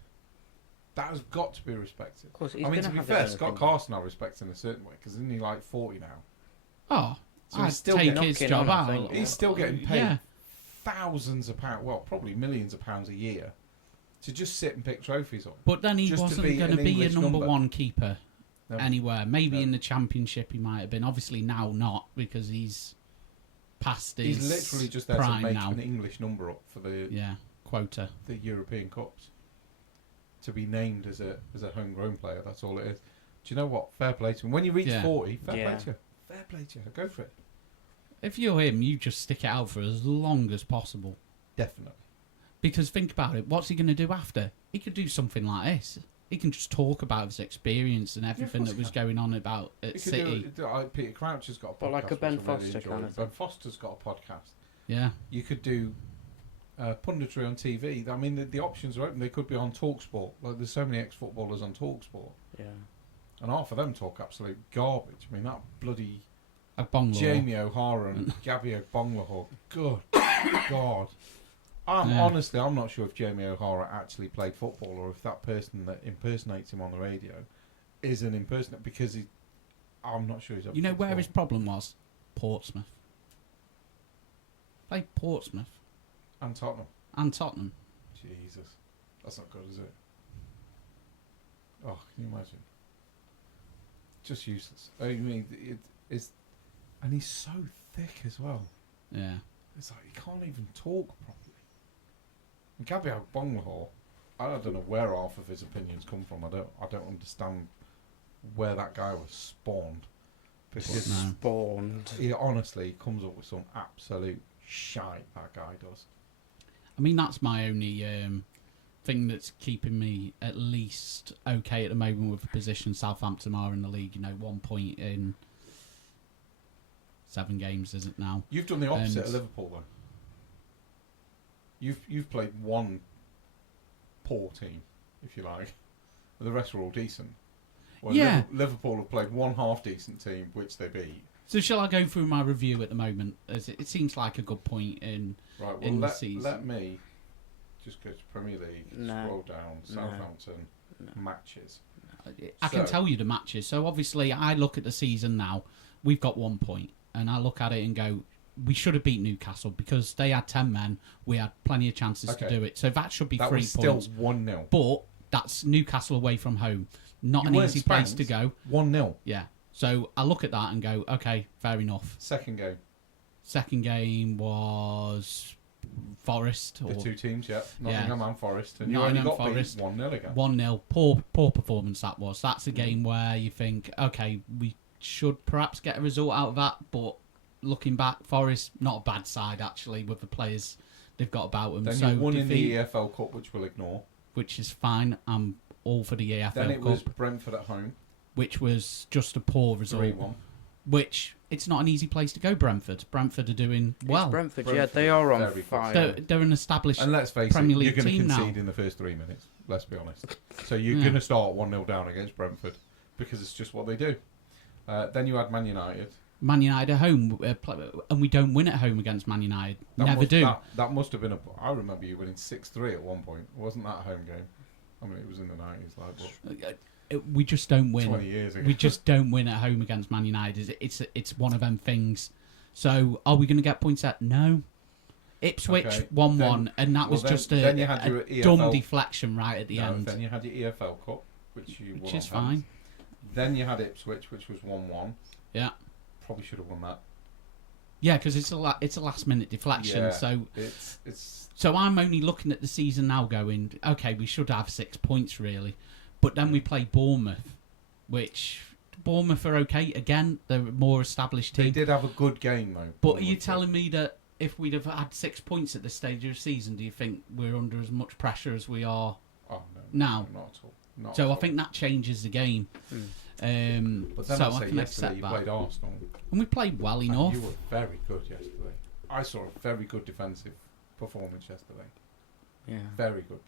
That has got to be respected. Of course, he's I mean, to gonna be have fair, his own Scott opinion. Carson I respect in a certain way because isn't he like 40 now? Oh, So he's I'd still take getting- his knocking job on, I out. think. He's still getting paid Yeah. thousands of pounds, well, probably millions of pounds a year to just sit and pick trophies on. But then he Just to wasn't be going an to be a English number number. one keeper No. anywhere. Maybe No. in the Championship he might have been. Obviously now not because he's past his He's literally just there to prime make now. an English number up for the Quota. European Cups. To be named as a homegrown player, that's all it is. Do you know what? Fair play to him. When you reach 40, fair play to you. Fair play to you. Go for it. If you're him, you just stick it out for as long as possible. Definitely. Because think about it, what's he going to do after? He could do something like this. He can just talk about his experience and everything course that he was can. going on about at You could City. Peter Crouch has got a podcast. But like a Ben which I really Foster enjoy. kind of Ben thing. Foster's got a podcast. Yeah. You could do punditry on TV. I mean, the options are open. They could be on TalkSport. Like, there's so many ex-footballers on TalkSport. Yeah. And half of them talk absolute garbage. I mean, that bloody A bong law. Jamie O'Hara and Gabby Bonglahor. Good God. I'm not sure if Jamie O'Hara actually played football or if that person that impersonates him on the radio is an impersonator because I'm not sure he's ever You know played where football. his problem was? Portsmouth. Played Portsmouth And Tottenham. and Tottenham. Jesus. That's not good, is it? Oh, can you imagine? Just useless. I mean, it's... And he's so thick as well. Yeah. It's like he can't even talk properly. And Gabriel Bonglahor, I don't know where half of his opinions come from. I don't understand where that guy was spawned. Because No. Spawned. he honestly comes up with some absolute shite, that guy does. I mean, that's my only thing that's keeping me at least okay at the moment with the position Southampton are in the league. You know, 1 point in 7 games, is it now? You've done the opposite And- of Liverpool, though. You've played one poor team, if you like. The rest were all decent. Well, Yeah. Liverpool have played one half-decent team, which they beat. So shall I go through my review at the moment? As it seems like a good point in Right, well, in the season. let me just go to Premier League, No. scroll down, No. Southampton, No. matches. I can So- tell you the matches. So obviously, I look at the season now. We've got 1 point, and I look at it and go, we should have beat Newcastle because they had 10 men. We had plenty of chances to Okay. do it. So that should be That 3 was still points. 1-0. But that's Newcastle away from home. Not You an weren't easy place spanked. to go. 1-0. Yeah. So I look at that and go, okay, fair enough. Second game, Second game was Forest. the Or two teams, yeah. Nottingham and Forest. And you Nottingham only got Forest. beat 1-0 again. 1-0. Poor performance that was. That's a game where you think, okay, we should perhaps get a result out of that. But looking back, Forest, not a bad side, actually, with the players they've got about them. Then So you won in the defeat, EFL Cup, which we'll ignore. which is fine. I'm all for the EFL Then it Cup, was Brentford at home, which was just a poor result. 3-1. Which, it's not an easy place to go, Brentford. Brentford are doing well. It's Brentford, yeah, Brentford they are on very good. fire. They're an established And let's face Premier it, you're League going to team concede now. in the first 3 minutes. Let's be honest. So you're Yeah. going to start 1-0 down against Brentford because it's just what they do. Then you had Man United. Man United at home, and we don't win at home against Man United. Never do. That must have been I remember you winning 6-3 at one point. Wasn't that a home game? I mean, it was in the 90s, like, but We just don't win. 20 years ago. We just don't win at home against Man United. It's one of them things. So are we going to get points at? No. Ipswich Okay, 1-1, then- and that was then- just then you had a your dumb EFL deflection right at the No, end, Then you had your EFL Cup, which you which won is on fine. pens. Then you had Ipswich, which was 1-1. Yeah. Probably should have won that. Yeah, because it's a last minute deflection. Yeah. So It's So I'm only looking at the season now going, okay, we should have 6 points really. But then we play Bournemouth, which Bournemouth are okay. Again, they're a more established they team. did have a good game though. But are you Bournemouth did. telling me that if we'd have had 6 points at this stage of the season, do you think we're under as much pressure as we are Oh no, now? not at all. Not So at I all. think that changes the game. But then So I I say can yesterday accept you that. played Arsenal. And we played well And enough. you were very good yesterday. I saw a very good defensive performance yesterday. Yeah. Very good.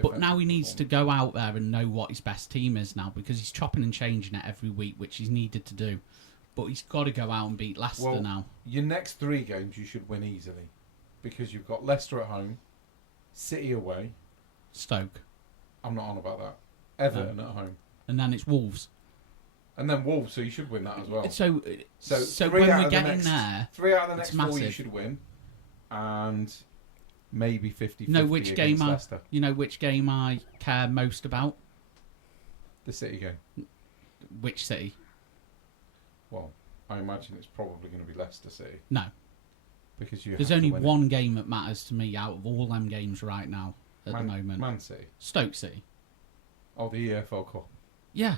But now he needs to go out there and know what his best team is now, because he's chopping and changing it every week, which he's needed to do. But he's got to go out and beat Leicester now. Your next 3 games you should win easily, because you've got Leicester at home, City away, Stoke. I'm not on about that. Everton at home. And then it's Wolves. And then Wolves, so you should win that as well. So 3 when out we're of the getting next, there, 3 out of the it's next 4 you massive. should win. And maybe 50-50 which against game Leicester. you know which game I care most about? The City game. Which City? Well, I imagine it's probably going to be Leicester City. No. Because you There's have to only win one game that matters to me out of all them games right now at the moment. Man City. Stoke City. Oh, the EFL Cup. Yeah.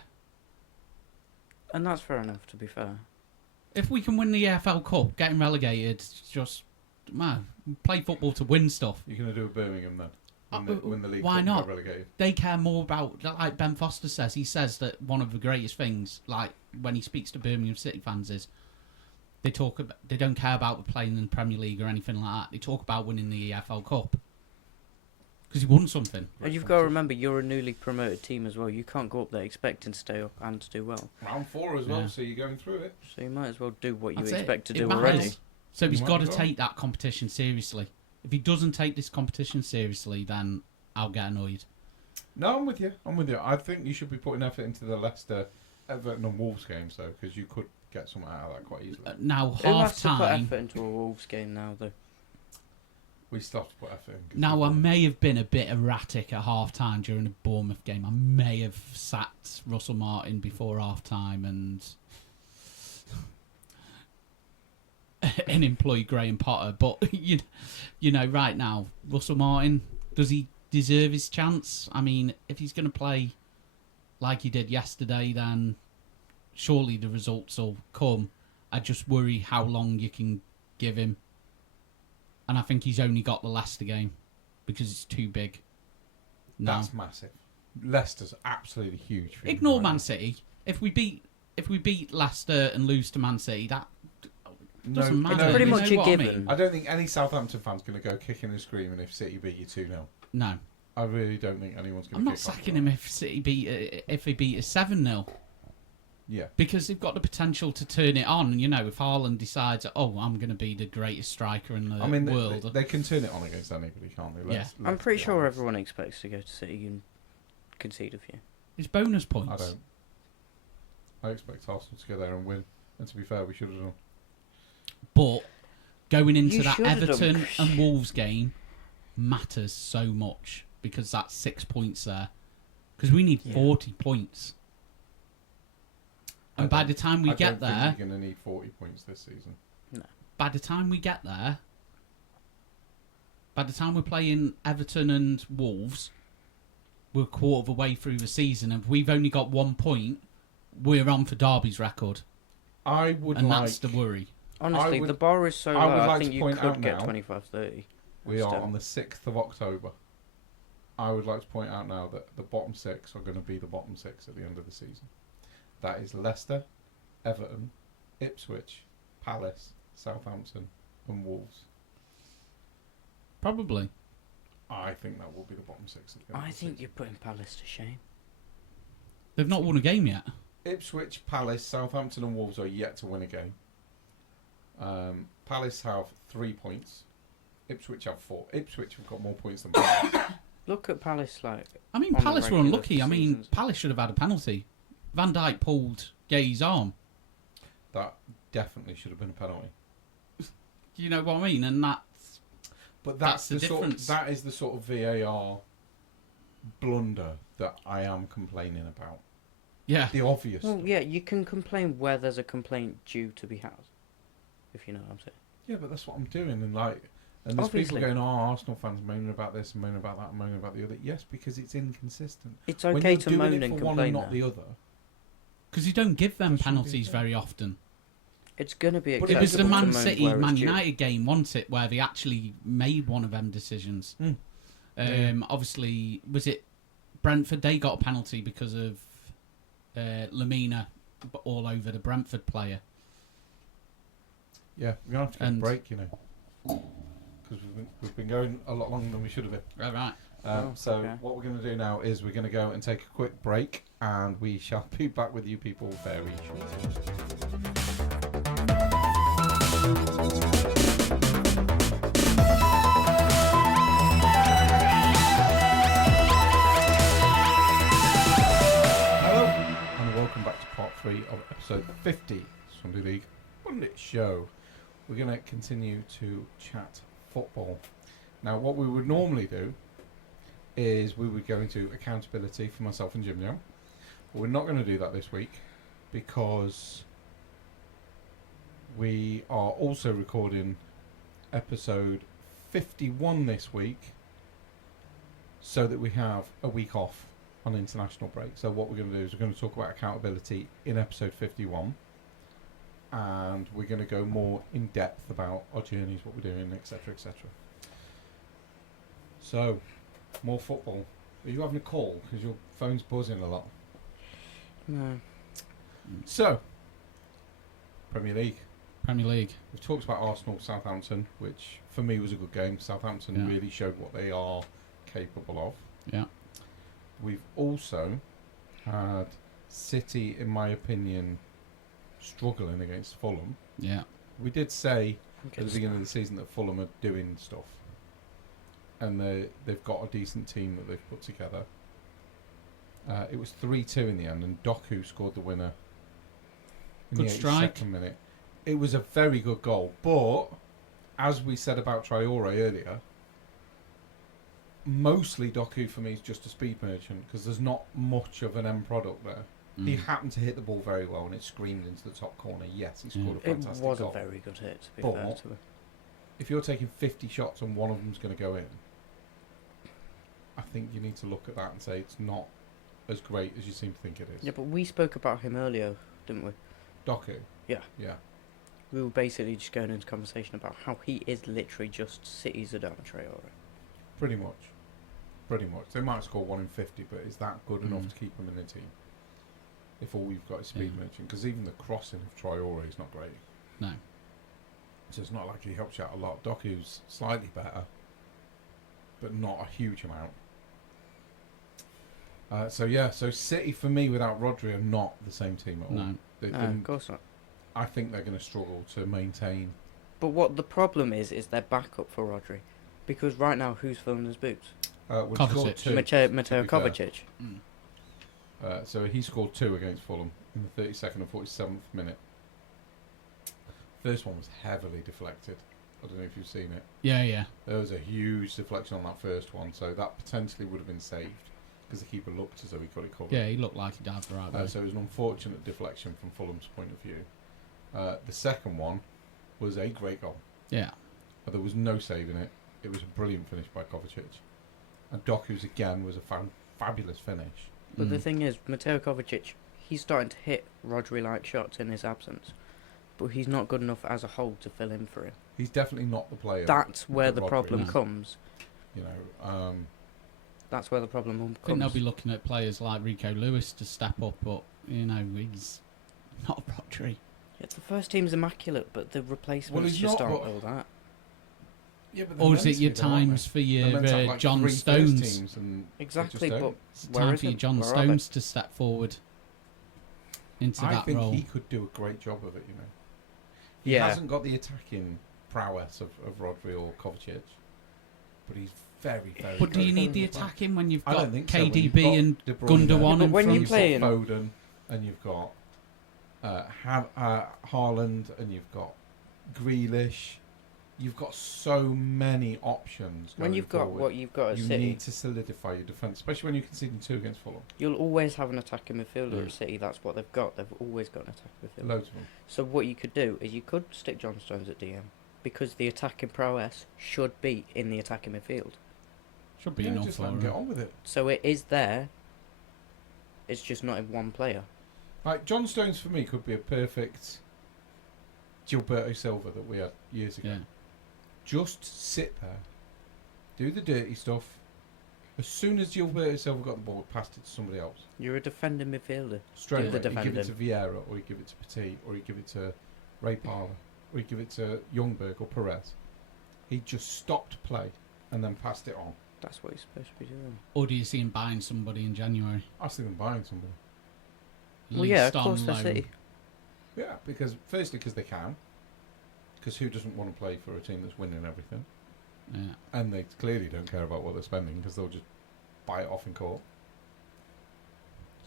And that's fair enough, to be fair. If we can win the EFL Cup, getting relegated, just play football to win stuff. You're going to do a Birmingham then? Win the league why cup not? And get relegated. They care more about, like Ben Foster says, he says that one of the greatest things, like when he speaks to Birmingham City fans, is they don't care about playing in the Premier League or anything like that. They talk about winning the EFL Cup. Because he won something. And you've got to remember, you're a newly promoted team as well. You can't go up there expecting to stay up and to do well. Round 4 as well, Yeah. so you're going through it. So you might as well do what you That's it. expect to It do matters. already. So he's You got might to as well. take that competition seriously. If he doesn't take this competition seriously, then I'll get annoyed. No, I'm with you. I think you should be putting effort into the Leicester, Everton and Wolves games, though, because you could get something out of that quite easily. Now, Who has half to put time. effort into a Wolves game now, though? We still have to put effort in. Now, I may have been a bit erratic at half time during the Bournemouth game. I may have sat Russell Martin before half time and employed Graham Potter. But, you know, right now, Russell Martin, does he deserve his chance? I mean, if he's going to play like he did yesterday, then surely the results will come. I just worry how long you can give him. And I think he's only got the Leicester game because it's too big. No. That's massive. Leicester's absolutely huge. For Ignore right Man now. City. If we beat Leicester and lose to Man City, that doesn't matter. It's pretty You much know a what I given. mean? I don't think any Southampton fan's going to go kicking and screaming if City beat you 2-0. No, I really don't think anyone's going to. I'm not sacking him if City if they beat us 7-0. Yeah. Because they've got the potential to turn it on. You know, if Haaland decides, oh, I'm going to be the greatest striker in the world. They can turn it on against anybody, can't they? I'm pretty sure everyone expects to go to City and concede a few. It's bonus points. I don't. I expect Arsenal to go there and win. And to be fair, we should have done. But going into You that should have done. Everton and Wolves game matters so much because that's 6 points there. Because we need 40 points. And by the time we get there, I don't think you're going to need 40 points this season. No. by the time we get there, by the time we're playing Everton and Wolves, we're a quarter of the way through the season. And if we've only got 1 point, we're on for Derby's record. I would and like. that's the worry. Honestly, would- the bar is so I low, would I like think to you point out could get now- 25-30. We are Still. on the 6th of October. I would like to point out now that the bottom 6 are going to be the bottom 6 at the end of the season. That is Leicester, Everton, Ipswich, Palace, Southampton, and Wolves. Probably. I think that will be the bottom 6 at the end I of the think season. you're putting Palace to shame. They've not won a game yet. Ipswich, Palace, Southampton, and Wolves are yet to win a game. Palace have 3 points. Ipswich have 4. Ipswich have got more points than Palace. Look at Palace, like... I mean, On the Palace were regular unlucky. I mean, seasons. Palace should have had a penalty. Van Dijk pulled Gay's arm. That definitely should have been a penalty. You know what I mean? And that's... But That's the sort difference. that is the sort of VAR blunder that I am complaining about. Yeah. The obvious. Well, yeah, you can complain where there's a complaint due to be had. If you know what I'm saying. Yeah, but that's what I'm doing. And there's Obviously. people going, Arsenal fans moaning about this and moaning about that and moaning about the other. Yes, because it's inconsistent. It's When okay you're to doing moan it and for one and complain not there. the other. Because you don't give them That shouldn't be penalties fair. very often. It's going to be But It was the acceptable to Man moan City, where it's Man due. United game, wasn't it, where they actually made one of them decisions. Obviously, was it Brentford? They got a penalty because of Lamina all over the Brentford player. Yeah, we're going to have to get And- a break, you know. because we've been going a lot longer than we should have been. Right. So okay. what we're going to do now is we're going to go and take a quick break, and we shall be back with you people very shortly. Hello, and welcome back to part 3 of episode 50 Sunday League Pundit Show. We're going to continue to chat football. Now, what we would normally do is we would go into accountability for myself and Jim now. But we're not going to do that this week because we are also recording episode 51 this week so that we have a week off on international break. So what we're going to do is we're going to talk about accountability in episode 51, and we're going to go more in depth about our journeys, what we're doing, etc, etc. So, more football. Are you having a call? Because your phone's buzzing a lot. No. So, Premier League. Premier League. We've talked about Arsenal, Southampton, which for me was a good game. Southampton Yeah. really showed what they are capable of. Yeah. We've also had City, in my opinion, struggling against Fulham. Yeah. We did say at the beginning of the season that Fulham are doing stuff, and they've got a decent team that they've put together. It was 3-2 in the end, and Doku scored the winner in Good the strike. 82nd minute. It was a very good goal, but as we said about Traore earlier, mostly Doku for me is just a speed merchant because there's not much of an end product there. He happened to hit the ball very well and it screamed into the top corner. Yes, he scored a It fantastic was goal. a very good hit, to be But- fair to him. If you're taking 50 shots and one of them's going to go in, I think you need to look at that and say it's not as great as you seem to think it is. Yeah, but we spoke about him earlier, didn't we? Doku. Yeah. Yeah. We were basically just going into conversation about how he is literally just City's Adama Traore. Pretty much. Pretty much. They might score 1 in 50, but is that good enough Mm. to keep them in the team? If all we've got is speed Yeah. merchant, because even the crossing of Traore is not great. No. So it's not like he helps you out a lot. Doku's slightly better, but not a huge amount. So City for me without Rodri are not the same team at all. No. They No, didn't- of course not. I think they're going to struggle to maintain. But what the problem is their backup for Rodri. Because right now, who's filling his boots? Well, he Kovacic. scored 2, Mateo to be fair. Kovacic. So he scored 2 against Fulham in the 32nd and 47th minute. First one was heavily deflected. I don't know if you've seen it. Yeah, yeah. There was a huge deflection on that first one, so that potentially would have been saved because the keeper looked as though he got it covered. Yeah, he looked like he dived the right way. So it was an unfortunate deflection from Fulham's point of view. The second one was a great goal. Yeah. There was no saving it. It was a brilliant finish by Kovacic. And Doku's again was a fabulous finish. But the thing is, Mateo Kovacic, he's starting to hit Rodri-like shots in his absence. But he's not good enough as a whole to fill in for him. He's definitely not the player. That's where that the Rodri problem is. comes. You know, That's where the problem I think comes. they'll be looking at players like Rico Lewis to step up, but, you know, he's not Rodri. Yeah, the first team's immaculate, but the replacements he's just not, aren't but- all that. yeah, but Or is it your times for your John Stones? Exactly, don't. but It's Where time is for your it? John Where are they? Stones to step forward into I that think role. he could do a great job of it, you know. He Yeah. hasn't got the attacking prowess of Rodri or Kovacic, but he's very, very But do good. you need the attacking when you've I got don't think so. When you've KDB got and De Bruyne, Gundogan but in when front? you play in- Foden, and you've got Haaland, and you've got Grealish, you've got so many options. When going you've got forward. what you've got at you City, need to solidify your defence, especially when you're conceding 2 against Fulham. you'll always have an attacking midfielder Mm. at City. That's what they've got. They've always got an attacking midfielder. Loads of them. So what you could do is you could stick John Stones at DM because the attacking prowess should be in the attacking midfield. Should be Yeah, enough just for let them him. get on with it. So it is there. It's just not in one player. Like John Stones for me could be a perfect Gilberto Silva that we had years ago. Yeah. Just sit there, do the dirty stuff. As soon as Gilberto Silva got the ball, passed it to somebody else. You're a defending midfielder. Straight Yeah. away, The you give it to defending. Vieira, or you give it to Petit, or you give it to Ray Parlour, or you give it to Youngberg or Perez. he just stopped play and then passed it on. That's what he's supposed to be doing. Or do you see him buying somebody in January? I see them buying somebody. Well, yeah, Least of course on they loan. see. Yeah, because they can. Because who doesn't want to play for a team that's winning everything? Yeah. And they clearly don't care about what they're spending because they'll just buy it off in court.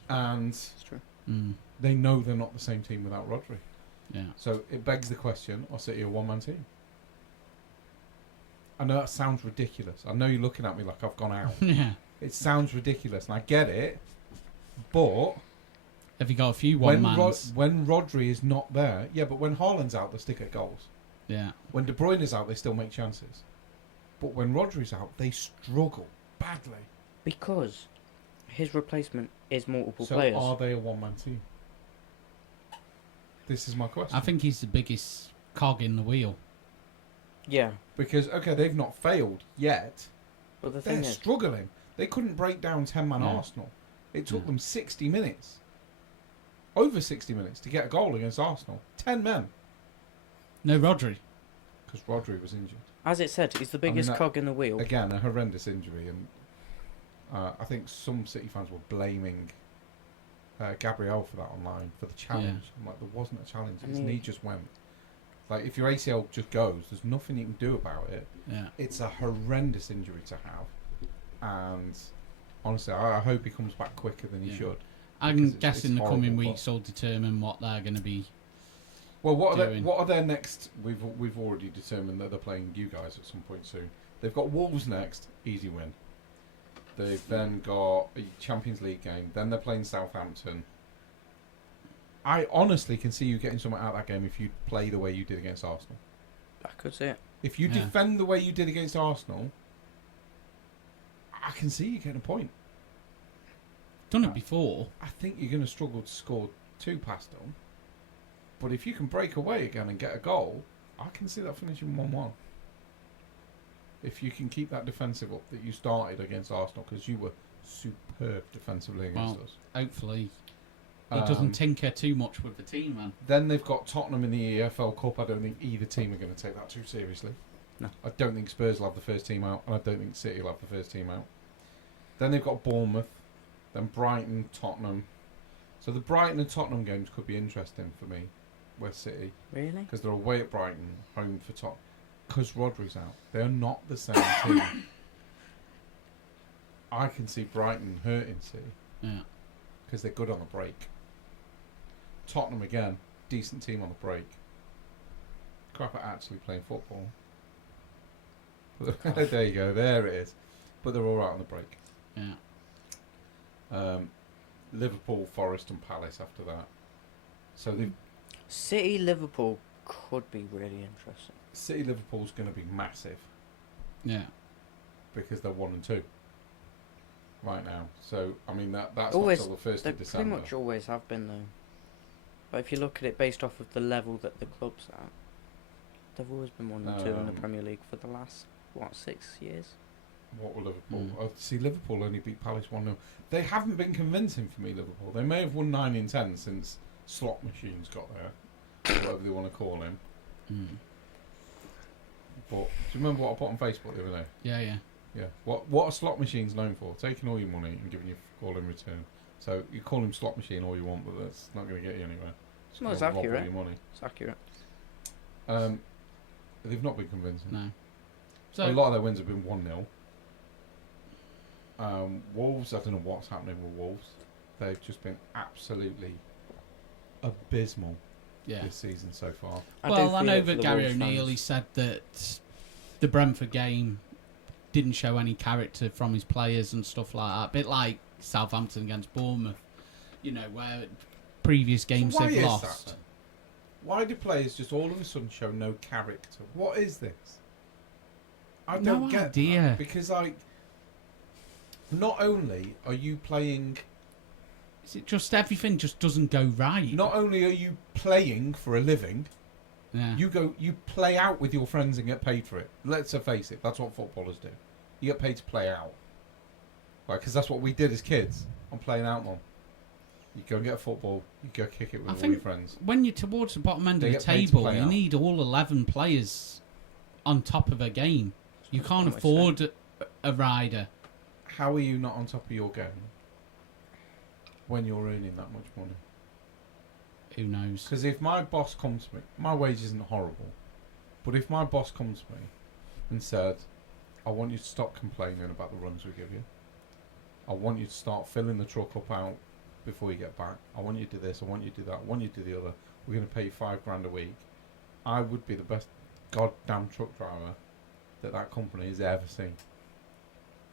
And It's true. they know they're not the same team without Rodri. Yeah. So it begs the question, are City a one-man team? I know that sounds ridiculous. I know you're looking at me like I've gone out. Yeah. It sounds ridiculous, and I get it. But Have you got a few when, one-mans? when Rodri is not there, yeah, but when Haaland's out, they still get goals. Yeah. When De Bruyne is out, they still make chances. But when Rodri's out, they struggle badly. Because his replacement is multiple So players. are they a one-man team? This is my question. I think he's the biggest cog in the wheel. Yeah. Because, okay, they've not failed yet. But the They're thing is, struggling. They couldn't break down 10-man Yeah. Arsenal. It took Yeah. them 60 minutes. Over 60 minutes to get a goal against Arsenal. 10 men. No Rodri. Because Rodri was injured. as it said, he's the biggest that- cog in the wheel. Again, a horrendous injury. And I think some City fans were blaming Gabriel for that online, for the challenge. I'm like, there wasn't a challenge. I His mean- knee just went. Like, if your ACL just goes, there's nothing you can do about it. Yeah. It's a horrendous injury to have. And honestly, I hope he comes back quicker than he Yeah. should. I'm Because guessing it's the coming horrible, weeks will determine what they're going to be. Well, what doing. are their next? We've already determined that they're playing you guys at some point soon. They've got Wolves next, easy win. They've then got a Champions League game. Then they're playing Southampton. I honestly can see you getting something out of that game if you play the way you did against Arsenal. I could see it. If you Yeah. defend the way you did against Arsenal, I can see you getting a point. Done it before. I think you're going to struggle to score 2 past them. But if you can break away again and get a goal, I can see that finishing 1-1. If you can keep that defensive up that you started against Arsenal, because you were superb defensively against us. Hopefully, he doesn't Um, tinker too much with the team, man. Then they've got Tottenham in the EFL Cup. I don't think either team are going to take that too seriously. No. I don't think Spurs will have the first team out, and I don't think City will have the first team out. Then they've got Bournemouth, then Brighton, Tottenham. So the Brighton and Tottenham games could be interesting for me, West City, Really? because they're away at Brighton, home for Tottenham. Because Rodri's out, they're not the same team. I can see Brighton hurting City Yeah. because they're good on the break. Tottenham again, decent team on the break. Crap at actually playing football. There you go, there it is. But they're all right on the break. Yeah. Liverpool, Forest, and Palace after that. So the City, Liverpool could be really interesting. City Liverpool's going to be massive Yeah. because they're 1 and 2 right now. So I mean that's Always- not till the 1st They of pretty December. much always have been, though. But if you look at it based off of the level that the club's at, they've always been 1 and 2 in the Um, Premier League for the last, 6 years? What were Liverpool? Mm. Oh, see, Liverpool only beat Palace 1-0. They haven't been convincing for me, Liverpool. They may have won 9 in 10 since Slot Machines got there, or whatever they want to call him. Mm. But do you remember what I put on Facebook the other day? Yeah, yeah. Yeah. What are Slot Machines known for? Taking all your money and giving you all in return. So you call him Slot Machine all you want, but that's not going to get you anywhere. No, it's gonna rob all accurate. your money. It's accurate. They've not been convincing. No. A So, lot of their wins have been 1-0. Wolves, I don't know what's happening with Wolves. They've just been absolutely abysmal yeah. this season so far. Well, I feel know it for that the Gary Wolves O'Neill, fans. he said that the Brentford game didn't show any character from his players and stuff like that. A bit like Southampton against Bournemouth, you know, where previous games So why they've is lost. that then? Why do players just all of a sudden show no character? What is this? I No don't get idea. that. Because, like, not only are you playing... Is it just everything just doesn't go right? Not only are you playing for a living, Yeah. you play out with your friends and get paid for it. Let's face it, that's what footballers do. You get paid to play out. Right, because that's what we did as kids. I'm playing out, Mum. You go and get a football, you go kick it with I all think your friends. when you're towards the bottom end They of the get paid to table, play you out. need all 11 players on top of a game. You can't Much afford a rider. How are you not on top of your game when you're earning that much money? Who knows? Because if my boss comes to me, my wage isn't horrible, but if my boss comes to me and said, I want you to stop complaining about the runs we give you. I want you to start filling the truck up out before you get back. I want you to do this, I want you to do that, I want you to do the other. We're going to pay you $5,000 a week. I would be the best goddamn truck driver that company has ever seen.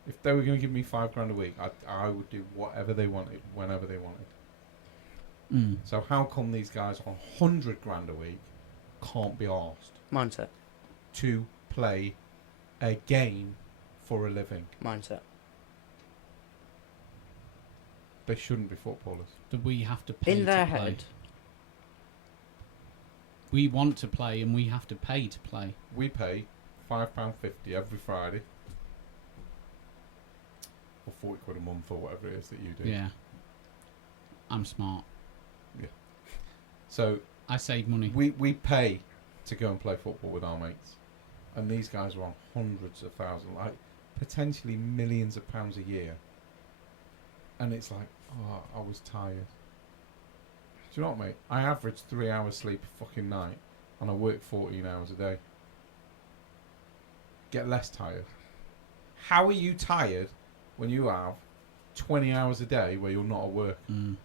If they were going to give me $5,000 a week, I would do whatever they wanted, whenever they wanted. Mm. So how come these guys on $100,000 a week can't be asked Mindset. to play a game for a living? Mindset. They shouldn't be footballers. Do we have to pay In their to play? head. We want to play and we have to pay to play. We pay £5.50 every Friday, or £40 a month, or whatever it is that you do. Yeah. I'm smart. So I save money. we pay to go and play football with our mates, and these guys are on hundreds of thousands, like potentially millions of pounds a year. And it's like, oh, I was tired. Do you know what, mate? I average 3 hours sleep a fucking night, and I work 14 hours a day. Get less tired. How are you tired when you have 20 hours a day where you're not at work? Mm.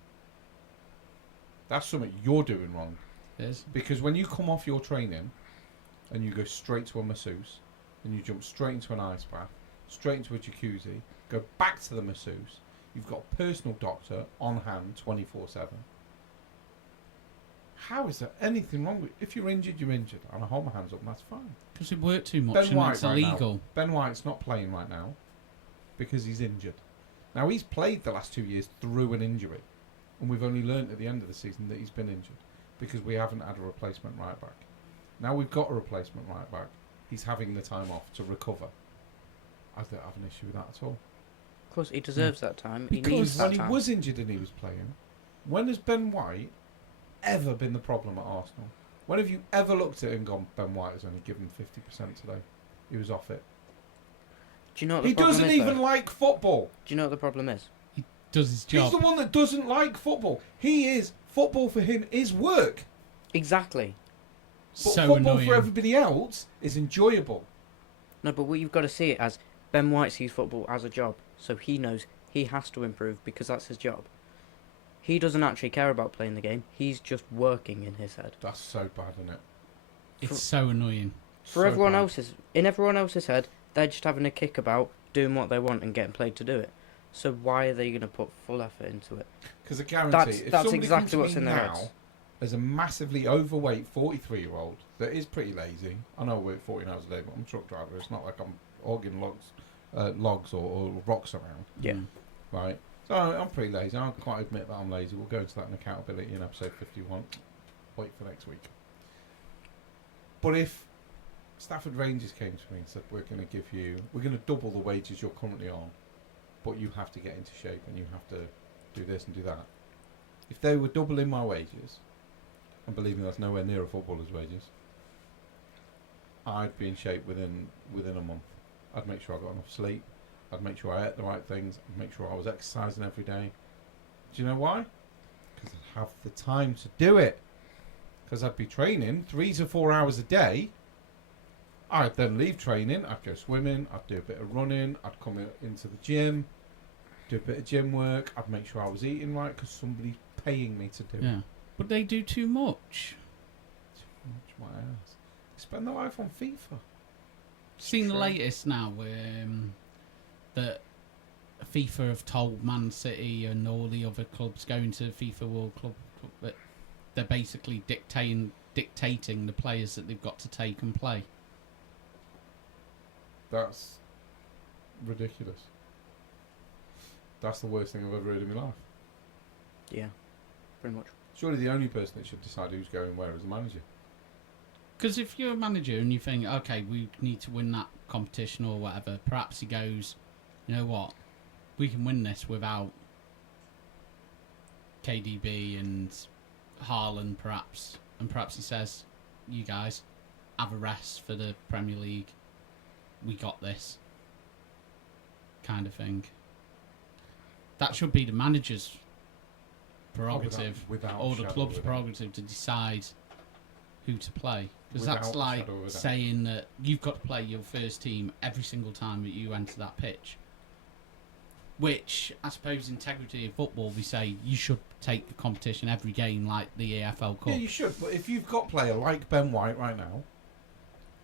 That's something you're doing wrong. Yes. Because when you come off your training and you go straight to a masseuse, and you jump straight into an ice bath, straight into a jacuzzi, go back to the masseuse, you've got a personal doctor on hand 24/7. How is there anything wrong with? If you're injured, you're injured, and I hold my hands up, and that's fine. Because we work too much Ben and White it's right now. illegal. Ben White's not playing right now because he's injured. Now, he's played the last 2 years through an injury, and we've only learnt at the end of the season that he's been injured because we haven't had a replacement right back. Now we've got a replacement right back. He's having the time off to recover. I don't have an issue with that at all. Of course, he deserves that time. He Because needs when that he time. was injured and he was playing, when has Ben White ever been the problem at Arsenal? When have you ever looked at it and gone, Ben White has only given 50% today? He was off it. Do you know what the He problem doesn't is, even though? like football. Do you know what the problem is? Does his He's job. the one that doesn't like football. Football for him is work. Exactly. But So football annoying. for everybody else is enjoyable. No, but what you've got to see it as, Ben White sees football as a job, so he knows he has to improve because that's his job. He doesn't actually care about playing the game. He's just working in his head. That's so bad, isn't it? It's so annoying. For So everyone bad. else's, in everyone else's head, they're just having a kick about doing what they want and getting paid to do it. So why are they going to put full effort into it? Because I guarantee, That's- if that's somebody exactly comes to what's me in their now heads. as a massively overweight 43-year-old that is pretty lazy, I know I work 14 hours a day, but I'm a truck driver. It's not like I'm hogging logs or rocks around, Yeah. Mm. right? So I'm pretty lazy. I'll quite admit that I'm lazy. We'll go into that in accountability in episode 51. Wait for next week. But if Stafford Rangers came to me and said, we're going to double the wages you're currently on, but you have to get into shape and you have to do this and do that. If they were doubling my wages, and believe me, that's nowhere near a footballer's wages, I'd be in shape within a month. I'd make sure I got enough sleep. I'd make sure I ate the right things. I'd make sure I was exercising every day. Do you know why? Because I'd have the time to do it. Because I'd be training 3 to 4 hours a day. I'd then leave training. I'd go swimming. I'd do a bit of running. I'd come into the gym, do a bit of gym work. I'd make sure I was eating right because somebody's paying me to do it. Yeah. But they do too much. Too much my ass. They spend their life on FIFA. Seen the True. latest now that FIFA have told Man City and all the other clubs going to FIFA World Club that they're basically dictating the players that they've got to take and play. That's ridiculous. That's the worst thing I've ever heard in my life. Yeah, pretty much. Surely the only person that should decide who's going where is the manager. Because if you're a manager and you think, okay, we need to win that competition or whatever, perhaps he goes, you know what, we can win this without KDB and Haaland, perhaps. And perhaps he says, you guys, have a rest for the Premier League. We got this kind of thing. That should be the manager's prerogative, without or the shadow club's of a doubt. prerogative to decide who to play. Because that's Without like shadow of a doubt. saying that you've got to play your first team every single time that you enter that pitch. Which, I suppose, integrity of football, we say you should take the competition every game like the EFL Cup. Yeah, you should. But if you've got a player like Ben White right now,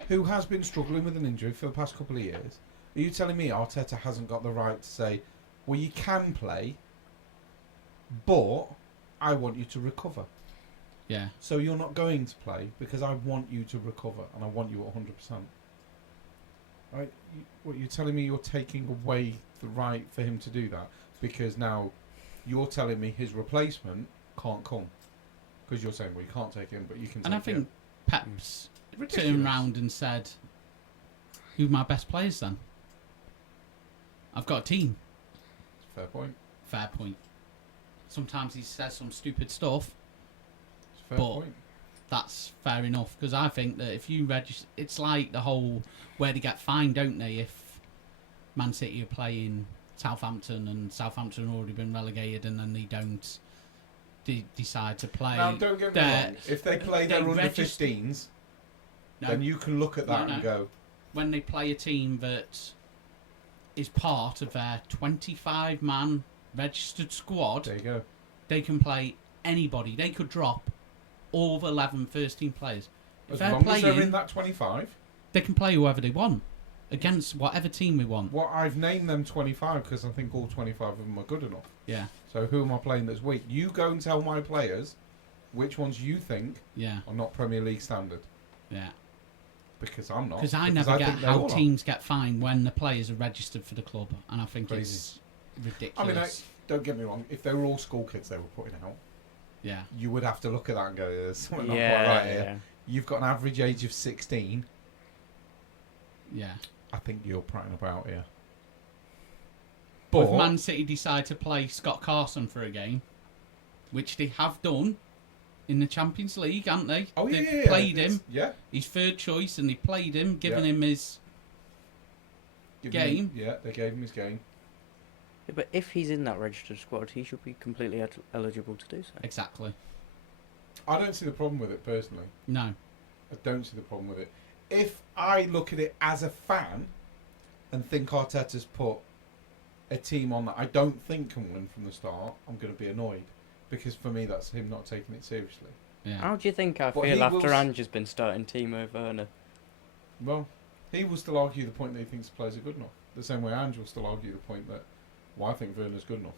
who has been struggling with an injury for the past couple of years, are you telling me Arteta hasn't got the right to say, well, you can play, but I want you to recover. Yeah. So you're not going to play because I want you to recover and I want you at 100%. Right? What you're telling me, you're taking away the right for him to do that because now you're telling me his replacement can't come because you're saying, well, you can't take him, but you can. And I take think him. Pep's Ridiculous. turned round and said, "Who are my best players then? I've got a team." Fair point. Fair point. Sometimes he says some stupid stuff. Fair But- point. That's fair enough because I think that if you register, it's like the whole where they get fined, don't they? If Man City are playing Southampton and Southampton have already been relegated and then they don't decide to play. Now, don't get me their- wrong. If they play their they under register- 15s, No, then you can look at that No, and no. go, when they play a team that is part of their 25-man registered squad, there you go. they can play anybody. They could drop all the 11 first-team players. If As they're long as playing, they're in that 25. they can play whoever they want against whatever team we want. Well, I've named them 25 because I think all 25 of them are good enough. Yeah, So who am I playing that's weak? You go and tell my players which ones you think yeah, are not Premier League standard. yeah. Because I'm not. Because I never get think they how all are. teams get fined when the players are registered for the club, and I think Crazy. it's I ridiculous. mean, don't get me wrong. If they were all school kids they were putting out, yeah, you would have to look at that and go, there's something not Yeah, quite right here. You've got an average age of 16. yeah. I think you're prattling about here. But But if Man City decide to play Scott Carson for a game, which they have done in the Champions League, haven't they? oh yeah, They've yeah, played it's- him. Yeah, He's third choice, and they played him, given Yeah. him his give Game. Him, yeah, they gave him his game. Yeah, but if he's in that registered squad, he should be completely eligible to do so. exactly. I don't see the problem with it personally. No, I don't see the problem with it. If I look at it as a fan and think Arteta's put a team on that I don't think can win from the start, I'm going to be annoyed. Because for me, that's him not taking it seriously. yeah. How do you think I But he feel after will Ange has been starting Timo Werner? Well, he will still argue the point that he thinks the players are good enough. The same way Ange will still argue the point that, well, I think Werner's good enough.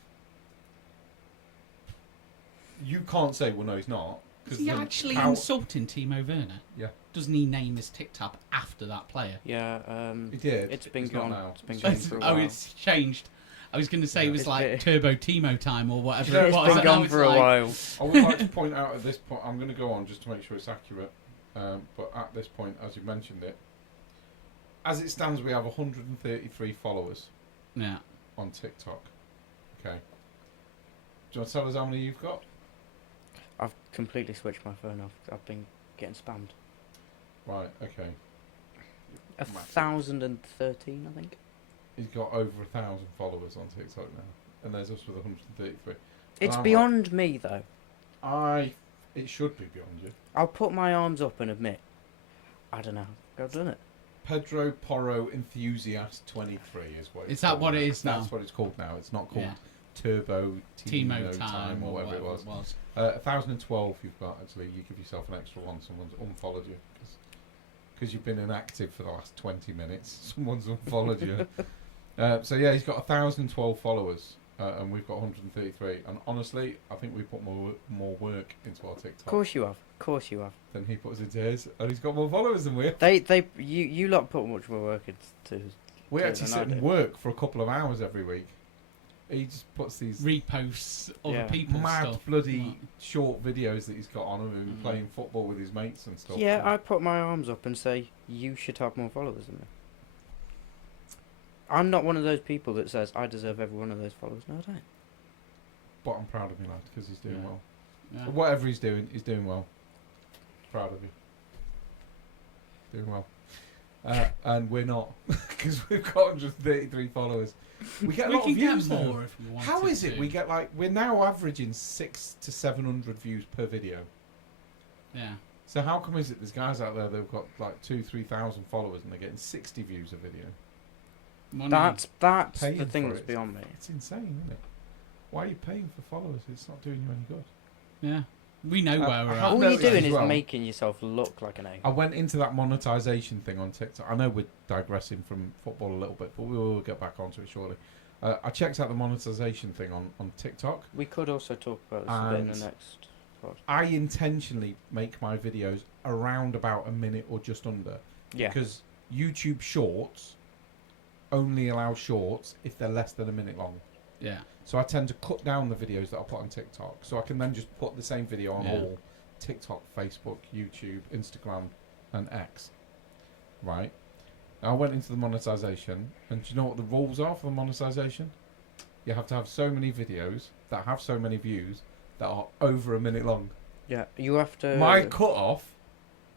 You can't say, well, no, he's not. Is he then actually how- insulting Timo Werner? Yeah. Doesn't he name his TikTok after that player? Yeah, He did. it's been not gone. now. It's been It's gone changed. for a Oh, while. it's changed. I was going to say Yeah. it was It's like bit- Turbo Timo time or whatever Yeah, it It's was. been and I gone was for a like, while. I would like to point out at this point, I'm going to go on just to make sure it's accurate, but at this point, as you mentioned it, as it stands, we have 133 followers Yeah. on TikTok. Okay. Do you want to tell us how many you've got? I've completely switched my phone off. I've been getting spammed. Right, okay. 1,013, I think. He's got over 1,000 followers on TikTok now, and there's us with 133. It's I'm beyond me, though. It should be beyond you. I'll put my arms up and admit, I don't know. I've done it. Pedro Porro Enthusiast 23 is what it's Is that called what now. it is now? That's what it's called now. It's not called Yeah. Turbo Timo time or whatever it was. 1,012 you've got, actually. You give yourself an extra one. Someone's unfollowed you. Because you've been inactive for the last 20 minutes. Someone's unfollowed you. So, yeah, he's got 1,012 followers. And we've got 133. And honestly, I think we put more work into our TikTok Of course you have. Of course you have. than he puts into his. And he's got more followers than we have. You lot put much more work into. We Yeah, actually and sit I and do. work for a couple of hours every week. He just puts these Reposts other Yeah. people's mad stuff. bloody Right. short videos that he's got on of him Mm. playing football with his mates and stuff. Yeah, I put my arms up and say you should have more followers than me. I'm not one of those people that says I deserve every one of those followers. No, I don't. But I'm proud of him, lad, because he's doing Yeah. well. Yeah. Whatever he's doing well. Proud of you. doing well. And we're not, because we've got 133 followers. We get a lot of views get though. more if we wanted How is it? to. We get we're now averaging 600 to 700 views per video. Yeah. So how come is it there's guys out there that've got like 2,000-3,000 followers and they're getting 60 views a video? Money. That's Paying the thing for that's it. beyond me. It's insane, isn't it? Why are you paying for followers? It's not doing you any good. Yeah. We know where we're I've at. All you're noticed doing as is well- making yourself look like an egg. I went into that monetization thing on TikTok. I know we're digressing from football a little bit, but we will get back onto it shortly. I checked out the monetization thing on TikTok. We could also talk about this a bit in the And- next pod. I intentionally make my videos around about a minute or just under. Yeah. Because YouTube Shorts only allow shorts if they're less than a minute long. Yeah. So I tend to cut down the videos that I put on TikTok, so I can then just put the same video on Yeah. all TikTok, Facebook, YouTube, Instagram, and X. Right? Now I went into the monetization, and do you know what the rules are for the monetization? You have to have so many videos that have so many views that are over a minute long. Yeah, you have to. My cut-off,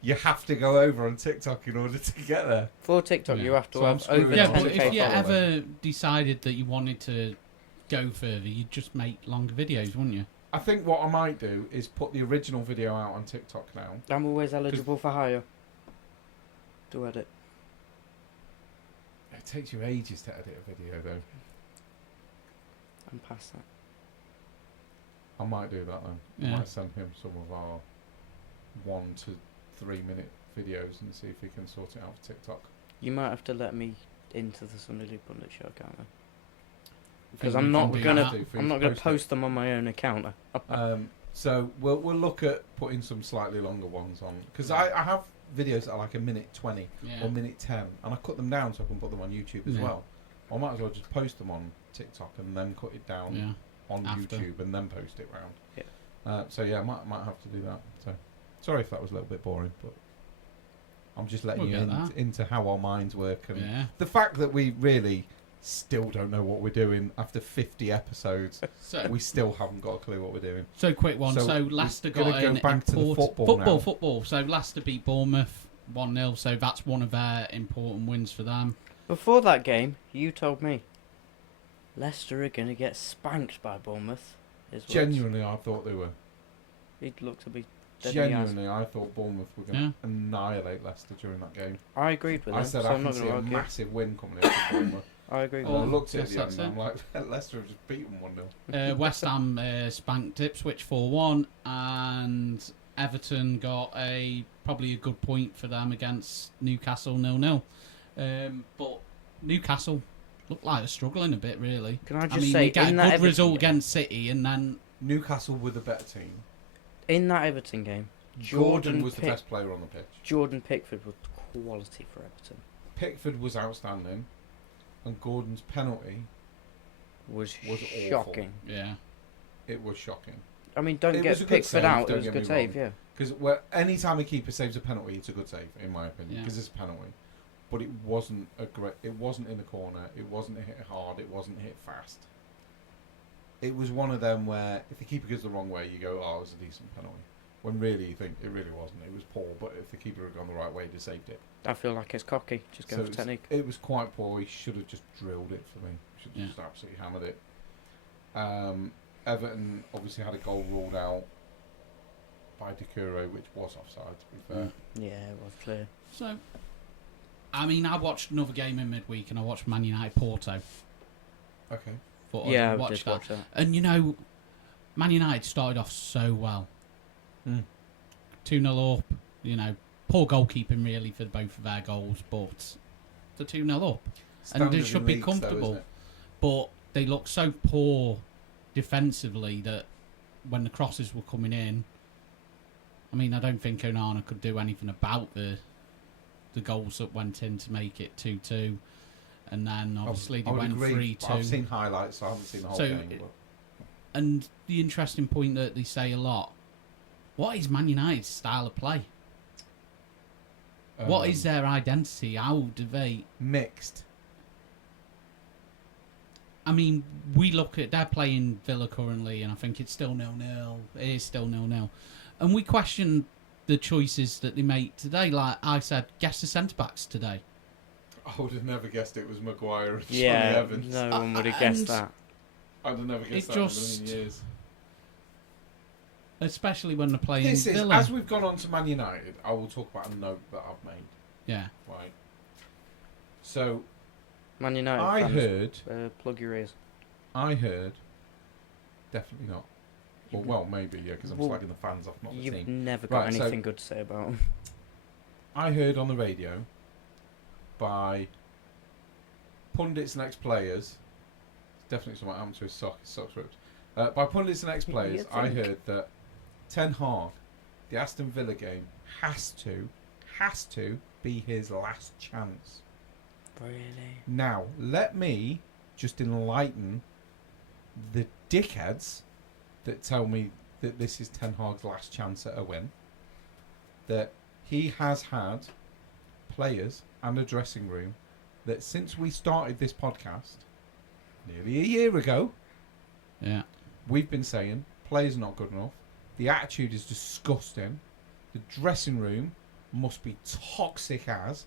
you have to go over on TikTok in order to get there. For TikTok, Yeah. you have to So I'm have screwing over it Yeah, on but 10k if you follower. ever decided that you wanted to go further, you'd just make longer videos, wouldn't you? I think what I might do is put the original video out on TikTok now. I'm always eligible for hire. To edit. It takes you ages to edit a video, though. I'm past that. I might do that then. I Yeah. might send him some of our 1 to 3 minute videos and see if he can sort it out for TikTok. You might have to let me into the Sundaypundits show account then. Because Think I'm we not can do gonna, that. I'm not gonna post them on my own account. So we'll look at putting some slightly longer ones on, because Yeah. I have videos that are like a minute 20 Yeah. or minute 10, and I cut them down so I can put them on YouTube as Yeah. well. I might as well just post them on TikTok and then cut it down Yeah. on After. YouTube and then post it round. Yeah. So yeah, I might have to do that. So sorry if that was a little bit boring, but I'm just letting We'll you get that. into how our minds work and Yeah. the fact that we really still don't know what we're doing after 50 episodes. So, We still haven't got a clue what we're doing. quick one. So So, we're Leicester gonna got go an back to the important football now. football. So Leicester beat Bournemouth 1-0. So that's one of their important wins for them. Before that game, you told me Leicester are gonna get spanked by Bournemouth. His words. Genuinely, I thought they were. He'd look to be dead in the eyes. Genuinely, I thought Bournemouth were going to annihilate Leicester during that game. I agreed with him, I said so I I'm can not see gonna a argue. massive win coming in for Bournemouth. I agree with And I Oh, him. looked at yes, the end that's and I'm it. like, Leicester have just beaten 1-0. West Ham spanked Ipswich 4-1, and Everton got probably a good point for them against Newcastle 0-0. But Newcastle looked like they're struggling a bit, really. Can I I just mean, say, they get in a that good Everton result game, against City, and then Newcastle were the better team. in that Everton game, Gordon was the Pick- best player on the pitch. Jordan Pickford was quality for Everton. Pickford was outstanding, and Gordon's penalty, Was Was awful. shocking. yeah, it was shocking. I mean, don't It get was a good Pickford save, out. It don't was a get good me save, wrong. yeah. Because any time a keeper saves a penalty, it's a good save, in my opinion, Yeah. because it's a penalty. But it wasn't it wasn't in the corner. It wasn't hit hard. It wasn't hit fast. It was one of them where if the keeper goes the wrong way, you go, "Oh, it was a decent penalty." When really you think it really wasn't. It was poor, but if the keeper had gone the right way, he'd saved it. I feel like it's cocky. Just going for technique. It was quite poor. He should have just drilled it for me. Should have Yeah. just absolutely hammered it. Everton obviously had a goal ruled out by Decuro, which was offside, to be fair. Yeah, it was clear. So, I mean, I watched another game in midweek, and I watched Man United Porto. Okay. Thought I'd Yeah, I watch did that. watch that. And you know, Man United started off so well. 2-0 up, you know, poor goalkeeping really for both of their goals, but the 2-0 up. And they Standard should in be leagues, though, comfortable. isn't it? But they looked so poor defensively that when the crosses were coming in, I mean, I don't think Onana could do anything about the goals that went in to make it 2-2. And then obviously they I would went agree. 3-2. I've seen highlights, so I haven't seen the whole So, game. But And the interesting point that they say a lot, what is Man United's style of play? What is their identity? How do they... mixed? I mean, we look at... They're playing Villa currently, and I think it's still 0-0. It is still 0-0. And we question the choices that they make today. Like I said, guess the centre backs today. I would have never guessed it was Maguire and Johnny Yeah, Evans. no one would have guessed And- that. I'd have never guessed It that just- in a million years. Especially when they're playing This is, Villa. as we've gone on to Man United, I will talk about a note that I've made. Yeah. Right. So, Man United I fans, heard, plug your ears. definitely not. Well, maybe, yeah, because I'm Well, slagging the fans off, not the You've team. never got Right, so- anything good to say about them. I heard on the radio by pundits and ex-players, definitely something happened to his socks ripped. By pundits and ex-players, You I think? heard that Ten Hag, the Aston Villa game, has to be his last chance. Really? Now, let me just enlighten the dickheads that tell me that this is Ten Hag's last chance at a win. That he has had players and a dressing room that since we started this podcast nearly a year ago, Yeah. we've been saying players not good enough. The attitude is disgusting. The dressing room must be toxic as.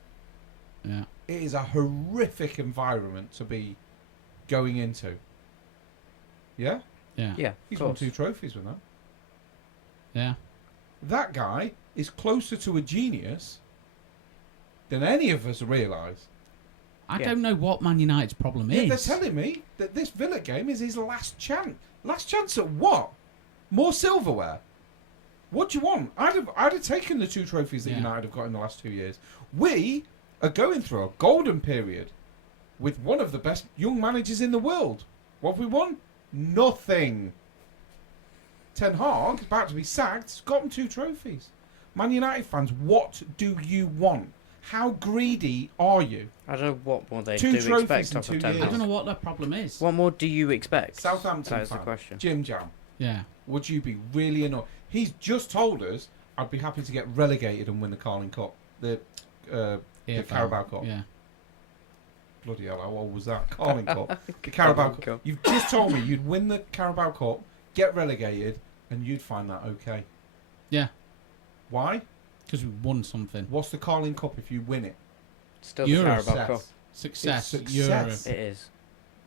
Yeah. It is a horrific environment to be going into. Yeah? Yeah. Yeah, He's of won course. 2 trophies with that. Yeah. That guy is closer to a genius than any of us realise. I Yeah. don't know what Man United's problem Yeah, is. they're telling me that this Villa game is his last chance. Last chance at what? More silverware? What do you want? I'd have taken the 2 trophies that Yeah. United have got in the last 2 years. We are going through a golden period with one of the best young managers in the world. What have we won? Nothing. Ten Hag, about to be sacked, has got them 2 trophies. Man United fans, what do you want? How greedy are you? I don't know what more they 2 do trophies expect in off 2 of Ten years. I Hag. don't know what their problem is. What more do you expect? Southampton That is the fan, question. Jim Jam, Yeah. would you be really annoyed? He's just told us I'd be happy to get relegated and win the Carling Cup. The Carabao Cup. Yeah. Bloody hell, how old was that? Carling Cup. The Carabao Cup. You've just told me you'd win the Carabao Cup, get relegated, and you'd find that okay. Yeah. Why? Because we won something. What's the Carling Cup if you win it? Still You're the a Carabao Cup. Success. It's Europe. success. It is.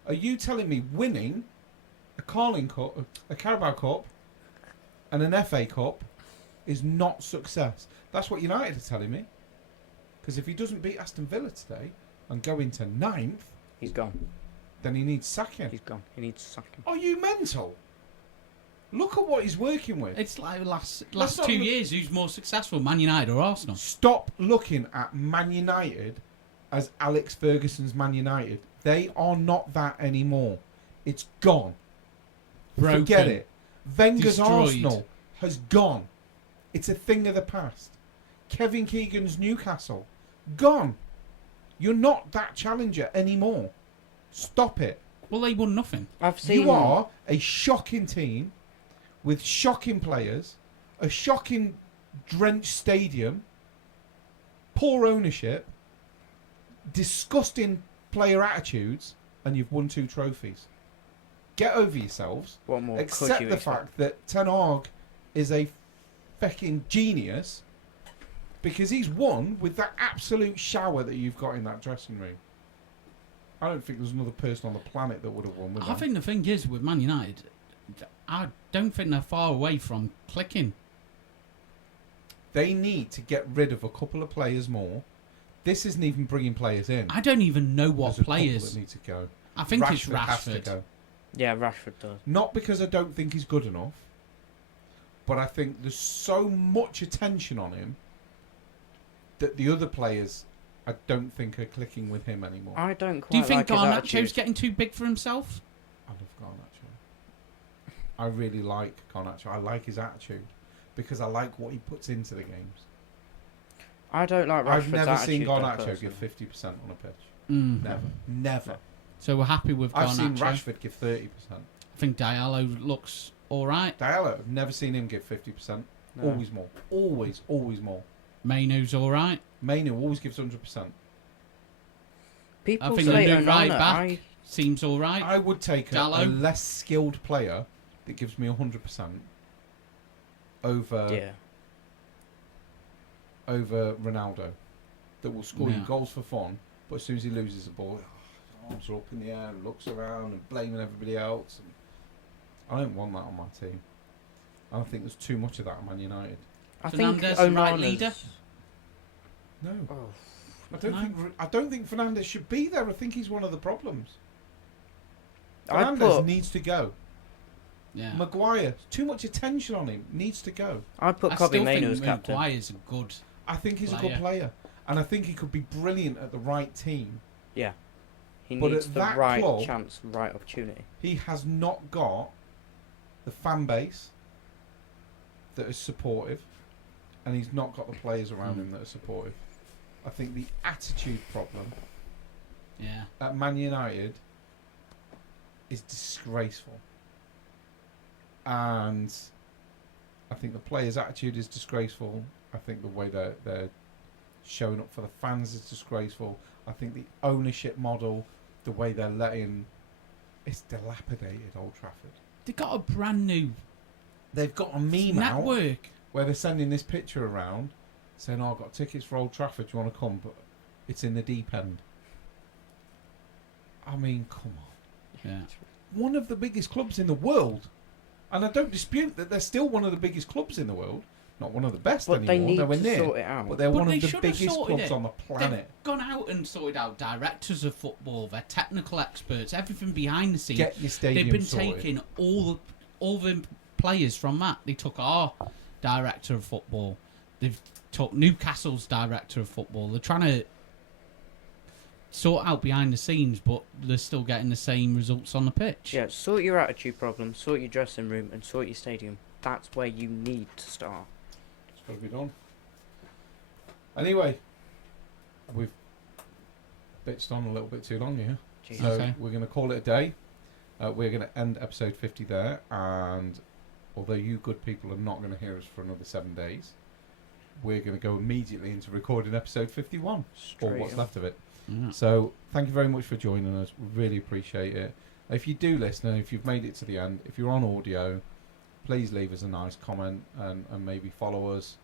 Are you telling me winning a Carling Cup, a Carabao Cup, and an FA Cup is not success? That's what United are telling me. Because if he doesn't beat Aston Villa today and go into 9th, He's gone. then he needs sacking. He's gone. He needs to sack him. Are you mental? Look at what he's working with. It's like last Let's not 2 look- years, who's more successful, Man United or Arsenal? Stop looking at Man United as Alex Ferguson's Man United. They are not that anymore. It's gone. Broken. Forget it. Wenger's Destroyed. Arsenal has gone. It's a thing of the past. Kevin Keegan's Newcastle, gone. You're not that challenger anymore. Stop it. Well, they won nothing. I've seen. You are a shocking team with shocking players, a shocking drenched stadium, poor ownership, disgusting player attitudes, and you've won 2 trophies. Get over yourselves. What more Accept could you the expect? fact that Ten Hag is a fecking genius because he's won with that absolute shower that you've got in that dressing room. I don't think there's another person on the planet that would have won with I that. think the thing is with Man United, I don't think they're far away from clicking. They need to get rid of a couple of players more. This isn't even bringing players in. I don't even know what There's a couple players. that need to go. I think it's has to Rashford. go. Yeah, Rashford does. Not because I don't think he's good enough, but I think there's so much attention on him that the other players I don't think are clicking with him anymore. I don't quite Do you think like his Garnacho's attitude. getting too big for himself? I love Garnacho. I really like Garnacho. I like his attitude because I like what he puts into the games. I don't like Rashford's I've never seen attitude, though, Garnacho personally. give 50% on a pitch. Mm. Never. So we're happy with I've Garnacho. seen Rashford give 30%. I think Diallo looks all right. Diallo, I've never seen him give 50%. No. Always more. Always more. Mainoo's all right. Mainu always gives 100%. People I think say the new right Onana, back seems all right. I would take a Dallo. less skilled player that gives me 100% over Yeah. over Ronaldo that will score you Yeah. goals for fun, but as soon as he loses the ball, arms are up in the air and looks around and blaming everybody else. And I don't want that on my team. I don't think there's too much of that at Man United. I think Fernandes the right Onana's- leader? No, Oh, I don't think Fernandes should be there. I think he's one of the problems. I Fernandes put needs to go. Yeah. Maguire, too much attention on him, needs to go. I put I Kobe still Mainoo think as captain. Maguire's a good. I think he's a good Player. player, and I think he could be brilliant at the right team. Yeah, he But needs at the that right club- chance, right opportunity. He has not got the fan base that is supportive, and he's not got the players around him that are supportive. I think the attitude problem Yeah. at Man United is disgraceful, and I think the players' attitude is disgraceful. I think the way they're showing up for the fans is disgraceful. I think the ownership model, the way they're letting, it's dilapidated Old Trafford. They got a brand new They've got a meme out network. where they're sending this picture around saying, "Oh, I've got tickets for Old Trafford, do you want to come?" But it's in the deep end. I mean, come on. Yeah. One of the biggest clubs in the world. And I don't dispute that they're still one of the biggest clubs in the world. Not one of the best But they anymore, need nowhere to near. sort it out. But they're But one they of the should have biggest sorted clubs it. on the planet. They've gone out and sorted out directors of football, their technical experts, everything behind the scenes. Get your stadium They've been sorted. taking all the players from that. They took our director of football. They've took Newcastle's director of football. They're trying to sort out behind the scenes, but they're still getting the same results on the pitch. Yeah, sort your attitude problem, sort your dressing room, and sort your stadium. That's where you need to start. It's got to be done. Anyway, we've bitched on a little bit too long here. Jeez. So Okay. we're going to call it a day. We're going to end episode 50 there. And although you good people are not going to hear us for another 7 days, we're going to go immediately into recording episode 51, or Straight what's up. left of it. Yeah. So thank you very much for joining us. We really appreciate it. If you do listen, and if you've made it to the end, if you're on audio, please leave us a nice comment and maybe follow us.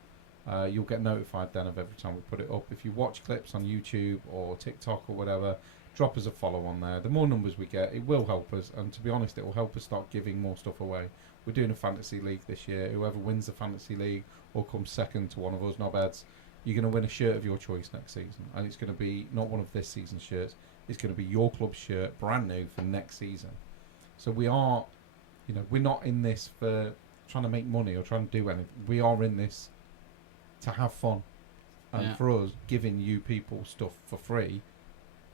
You'll get notified then of every time we put it up. If you watch clips on YouTube or TikTok or whatever, drop us a follow on there. The more numbers we get, it will help us. And to be honest, it will help us start giving more stuff away. We're doing a fantasy league this year. Whoever wins the fantasy league or comes second to one of us knobheads, you're going to win a shirt of your choice next season. And it's going to be not one of this season's shirts. It's going to be your club's shirt, brand new for next season. So we are, we're not in this for trying to make money or trying to do anything. We are in this to have fun. And Yeah. for us, giving you people stuff for free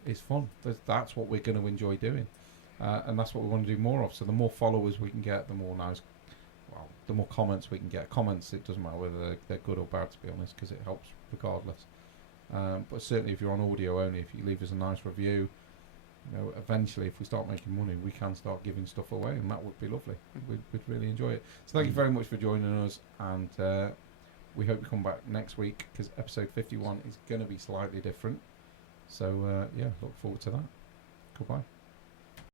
is fun. That's what we're going to enjoy doing. And that's what we want to do more of. So the more followers we can get, the more the more comments we can get. Comments, it doesn't matter whether they're good or bad, to be honest, because it helps regardless. But certainly if you're on audio only, if you leave us a nice review, eventually if we start making money, we can start giving stuff away, and that would be lovely. We'd really enjoy it. So thank you very much for joining us, and we hope you come back next week, because episode 51 is going to be slightly different. So, look forward to that. Goodbye.